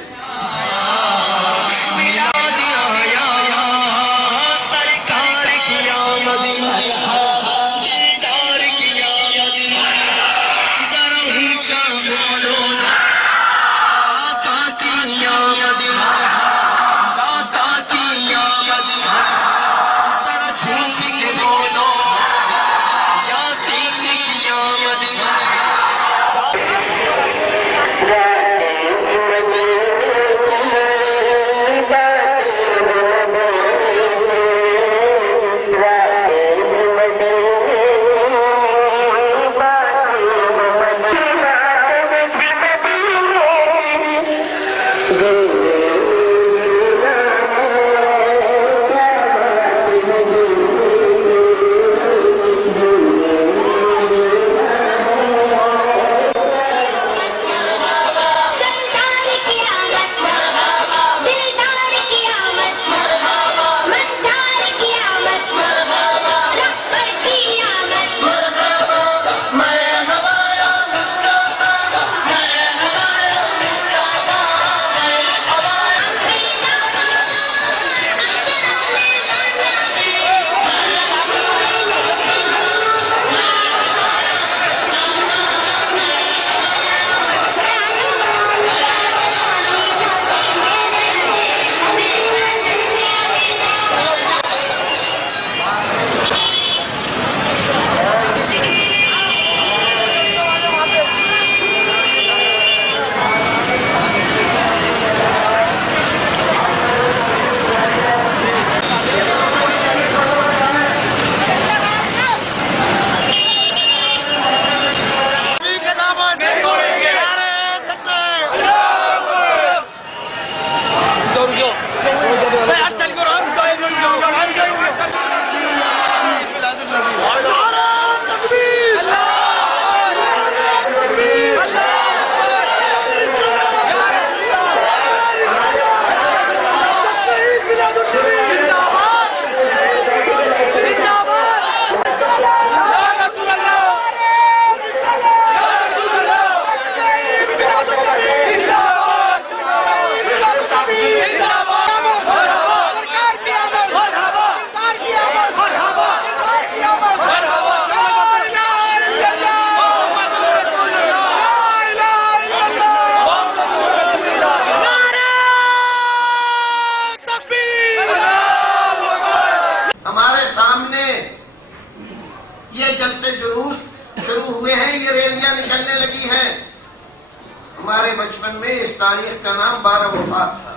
ہمارے بچپن میں اس تاریخ کا نام 12 وفات تھا.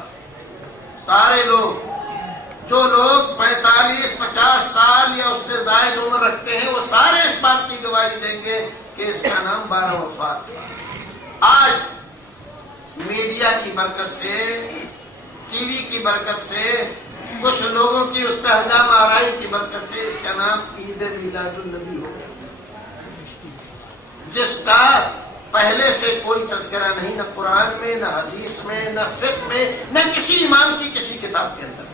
سارے لوگ جو لوگ 45-50 سال یا اس سے زائد عمر رکھتے ہیں وہ سارے اس بات کی گواہی دیں گے کہ اس کا نام 12 وفات تھا. آج میڈیا کی برکت سے، ٹی وی کی برکت سے، کچھ لوگوں کی اس پہ ہنگامہ آرائی کی برکت سے اس کا نام عید میلاد النبی ہو گیا، جس کا پہلے سے کوئی تذکرہ نہیں، نہ قرآن میں، نہ حدیث میں، نہ فقہ میں، نہ کسی امام کی کسی کتاب کے اندر.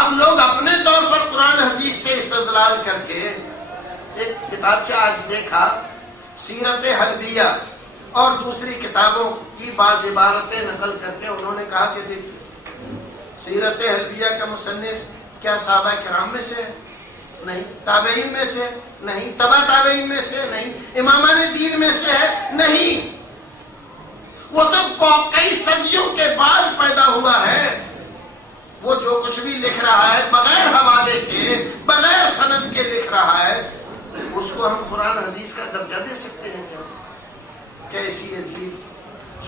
اب لوگ اپنے طور پر قرآن حدیث سے استدلال کر کے ایک کتابچہ آج دیکھا، سیرت حلبیہ اور دوسری کتابوں کی بعض عبارتیں نقل کر کے انہوں نے کہا کہ دیکھیے سیرت حلبیہ کا مصنف کیا صحابہ کرام میں سے نہیں، تابعین میں سے نہیں، تبع تابعین میں سے نہیں، امامان دین میں سے ہے نہیں، وہ تو کئی صدیوں کے بعد پیدا ہوا ہے. وہ جو کچھ بھی لکھ رہا ہے بغیر حوالے کے، بغیر سند کے لکھ رہا ہے، اس کو ہم قرآن حدیث کا درجہ دے سکتے ہیں کیا؟ کیسی عجیب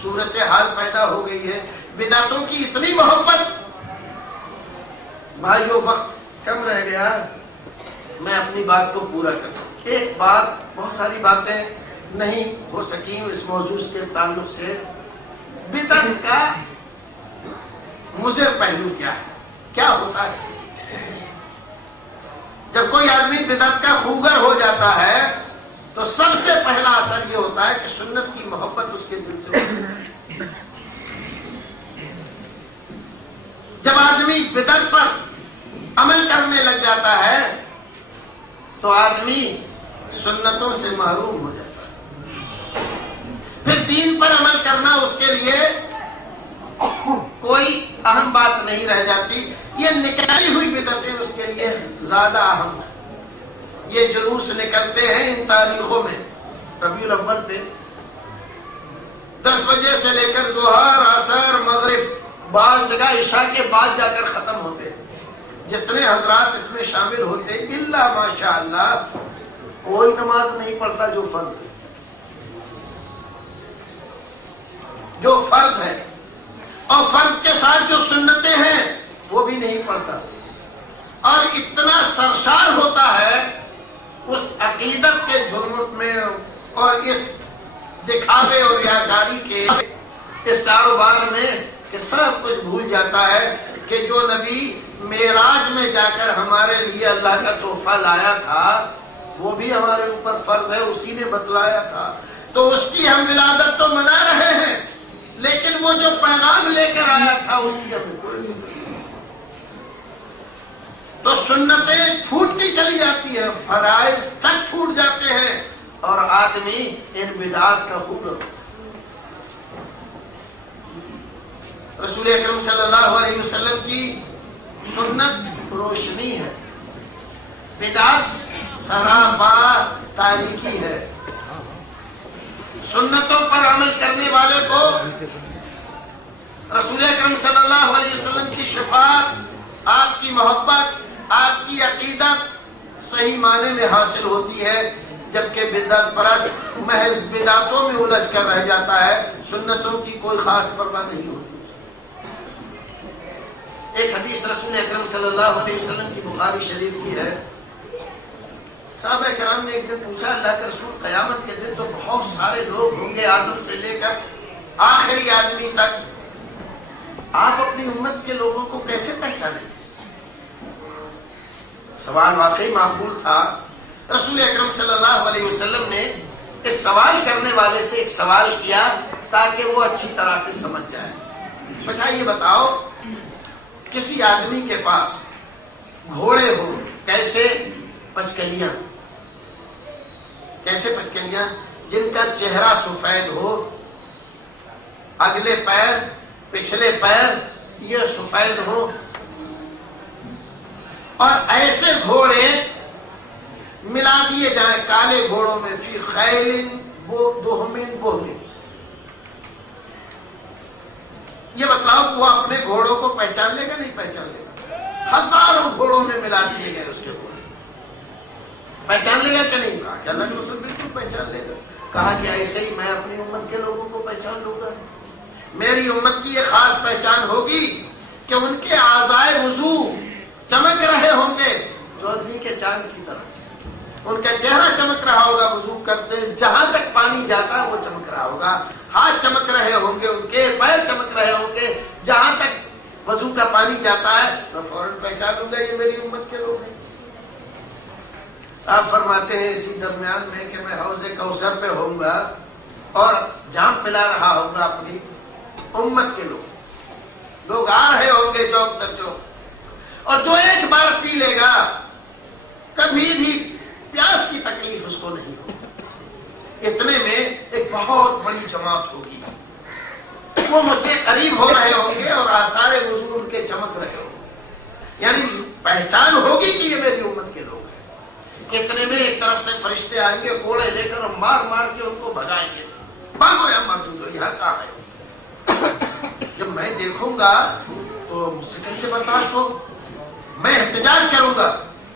صورتحال پیدا ہو گئی ہے. بدعتوں کی اتنی محبت. بھائیو وقت کم رہ گیا، میں اپنی بات کو پورا کرتا ہوں. ایک بات، بہت ساری باتیں نہیں ہو سکی اس موضوع کے تعلق سے. بدعت کا مضر پہلو کیا ہے، کیا ہوتا ہے؟ جب کوئی آدمی بدعت کا خوگر ہو جاتا ہے تو سب سے پہلا اثر یہ ہوتا ہے کہ سنت کی محبت اس کے دل سے ہوتی ہے. جب آدمی بدعت پر عمل کرنے لگ جاتا ہے تو آدمی سنتوں سے محروم ہو جاتا ہے. پھر دین پر عمل کرنا اس کے لیے کوئی اہم بات نہیں رہ جاتی. یہ نکالی ہوئی بدعتیں اس کے لیے زیادہ اہم ہیں. یہ جلوس نکلتے ہیں ان تاریخوں میں ربیع الاول پہ 10 بجے سے لے کر ظہر عصر مغرب بعض جگہ عشاء کے بعد جا کر ختم ہوتے ہیں. جتنے حضرات اس میں شامل ہوتے ہیں الا ماشاء اللہ کوئی نماز نہیں پڑھتا جو فرض ہے. جو فرض ہے اور فرض کے ساتھ جو سنتیں ہیں وہ بھی نہیں پڑھتا. اور اتنا سرشار ہوتا ہے اس عقیدت کے جھرمٹ میں اور اس دکھاوے اور ریاکاری کے اس کاروبار میں کہ سب کچھ بھول جاتا ہے کہ جو نبی معراج میں جا کر ہمارے لیے اللہ کا تحفہ لایا تھا وہ بھی ہمارے اوپر فرض ہے, اسی نے بتلایا تھا. تو اس کی ہم ولادت تو منا رہے ہیں لیکن وہ جو پیغام لے کر آیا تھا اس کی ہمیں کوئی نہیں. تو سنتیں چھوٹتی چلی جاتی ہیں, فرائض تک چھوٹ جاتے ہیں اور آدمی ان بدعات کا خوب. رسول اکرم صلی اللہ علیہ وسلم کی سنت روشنی ہے, بدعت سراپا تاریکی ہے. سنتوں پر عمل کرنے والے کو رسول اکرم صلی اللہ علیہ وسلم کی شفاعت, آپ کی محبت, آپ کی عقیدت صحیح معنی میں حاصل ہوتی ہے, جبکہ بدعت پرست محض بدعتوں میں الجھ کر رہ جاتا ہے, سنتوں کی کوئی خاص پرواہ نہیں ہوتی. ایک حدیث رسول اکرم صلی اللہ علیہ وسلم کی بخاری شریف کی ہے. صحابہ کرام نے ایک دن پوچھا اللہ کے رسول قیامت کے دن تو بہت سارے لوگ ہوں گے آدم سے لے کر آخری آدمی تک, آپ اپنی امت کے لوگوں کو کیسے پہچانیں؟ سوال واقعی معقول تھا. رسول اکرم صلی اللہ علیہ وسلم نے اس سوال کرنے والے سے ایک سوال کیا تاکہ وہ اچھی طرح سے سمجھ جائے. اچھا یہ بتاؤ, کسی آدمی کے پاس گھوڑے ہو, کیسے پچکلیاں, کیسے پچکلیاں جن کا چہرہ سفید ہو, اگلے پیر پچھلے پیر یہ سفید ہو, اور ایسے گھوڑے ملا دیے جائیں کالے گھوڑوں میں فی خیل دہمن بہمن. یہ بتلاؤ وہ اپنے گھوڑوں کو پہچان لے گا نہیں پہچان لے گا؟ ہزاروں گھوڑوں میں ملا دیے گئے اس کے گھوڑے, پہچان لے گا کہ نہیں؟ کہا کہ اللہ کے رسول بالکل پہچان لے گا. کہا کہ ایسے ہی میں اپنی امت کے لوگوں کو پہچان لوں گا. میری امت کی یہ خاص پہچان ہوگی کہ ان کے اعضائے وضو چمک رہے ہوں گے چودھویں کے چاند کی طرح سے. ان کا چہرہ چمک رہا ہوگا وضو کرتے, جہاں تک پانی جاتا وہ چمک رہا ہوگا, ہاتھ چمک رہے ہوں گے, ان کے پیر چمک رہے ہوں گے, جہاں تک وضو کا پانی جاتا ہے میں فوراً پہچان لوں گا یہ میری امت کے لوگ ہیں. آپ فرماتے ہیں اسی درمیان میں کہ میں حوض کوثر پہ ہوں گا اور جام پلا رہا ہوگا اپنی امت کے لوگ آ رہے ہوں گے چوک در چوک, اور جو ایک بار پی لے گا کبھی بھی پیاس کی تکلیف اس کو نہیں ہوگی. اتنے میں ایک بہت بڑی جماعت ہوگی, وہ مجھ سے قریب ہو رہے ہوں گے اور آثار وضو ان کے چمک رہے ہوں گے, یعنی پہچان ہوگی کہ یہ میری امت کے لوگ ہیں. اتنے میں ایک طرف سے فرشتے آئیں گے گھوڑے لے کر, مار مار کے ان کو بھگائیں گے, بھاگو یا مردود یہاں کہاں ہے. جب میں دیکھوں گا تو مجھ سے کیسے برداشت ہو, میں احتجاج کروں گا.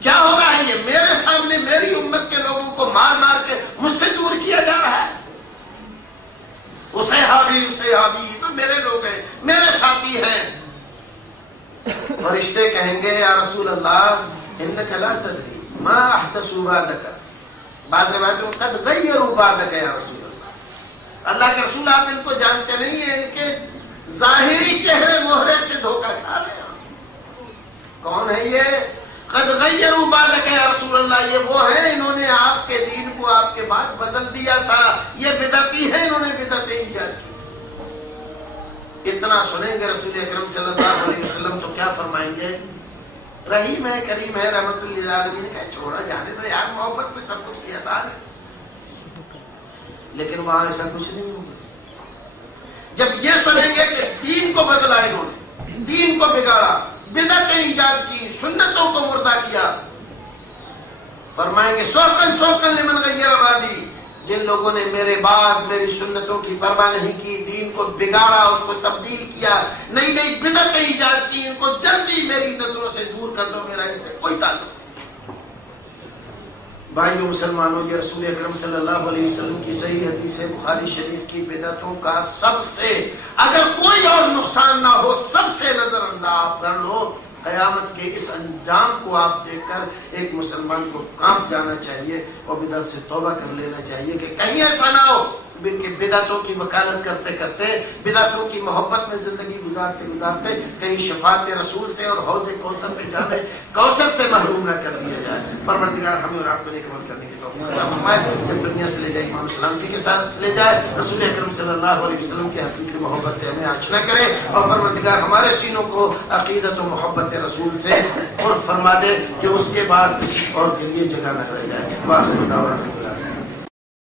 کیا ہو رہا ہے, یہ میرے سامنے میری امت کے لوگوں کو مار مار کے مجھ سے دور کیا جا رہا ہے. اسے حابی تو میرے لوگ ہیں, میرے ساتھی ہیں. فرشتے کہیں گے یا رسول اللہ انک لا تدری ما احدثوا بعدک, بعد روایتوں میں قد غیروا بعدک یا رسول اللہ. اللہ کے رسول آپ ان کو جانتے نہیں ہیں, ان کے ظاہری چہرے مہرے سے دھوکہ کھا رہے ہیں. کون ہے یہ؟ قد غیروا بعدک یا رسول اللہ, یہ وہ ہیں انہوں نے آپ کے دین کو آپ کے بعد بدل دیا تھا, یہ بدعتی ہیں, انہوں نے بدعتیں ایجاد کی. اتنا سنیں گے رسول اکرم صلی اللہ علیہ وسلم تو کیا فرمائیں گے؟ رحیم ہے, کریم ہے, رحمت للعالمین. کہا چھوڑا جانے تو یار, محبت میں سب کچھ کیا تھا, لیکن وہاں ایسا کچھ نہیں ہوگا. جب یہ سنیں گے کہ دین کو بدلا انہوں نے، دین کو بگاڑا، بدعتیں ایجاد کی، سنتوں کو مردہ کیا، فرمائیں گے سوکن سوکن لمن غیر آبادی، جن لوگوں نے میرے بعد میری سنتوں کی پرواہ نہیں کی، دین کو بگاڑا، اس کو تبدیل کیا، نئی نئی بدعتیں ایجاد کی، ان کو جلدی میری نظروں سے دور کر دو، میرا ان سے کوئی تعلق نہیں۔ بھائیو مسلمانوں، یہ رسول اکرم صلی اللہ علیہ وسلم کی صحیح حدیث بخاری شریف کی بدعتوں کا سب سے، اگر کوئی اور نقصان نہ ہو، سب سے نظر انداز کر لو، قیامت کے اس انجام کو آپ دیکھ کر ایک مسلمان کو کانپ جانا چاہیے اور بدعت سے توبہ کر لینا چاہیے کہ کہیں ایسا نہ ہو کہ بدعتوں کی وکالت کرتے کرتے، بدعتوں کی محبت میں زندگی گزارتے گزارتے کہیں شفاعت رسول سے اور حوض کوثر پہ جانے کوثر سے محروم نہ کر دیا جائے۔ پروردگار ہمیں اور آپ کو نیک عمل کرنے کی توفیق عطا فرمائے، جب دنیا سے لے جائے امام سلامتی کے ساتھ لے جائے، رسول اکرم صلی اللہ علیہ وسلم کی حقیقی محبت سے ہمیں آشنا کرے، اور پروردگار ہمارے سینوں کو عقیدت و محبت رسول سے اور فرما دے کہ اس کے بعد کسی اور کے لیے جگہ نہ رہ جائے۔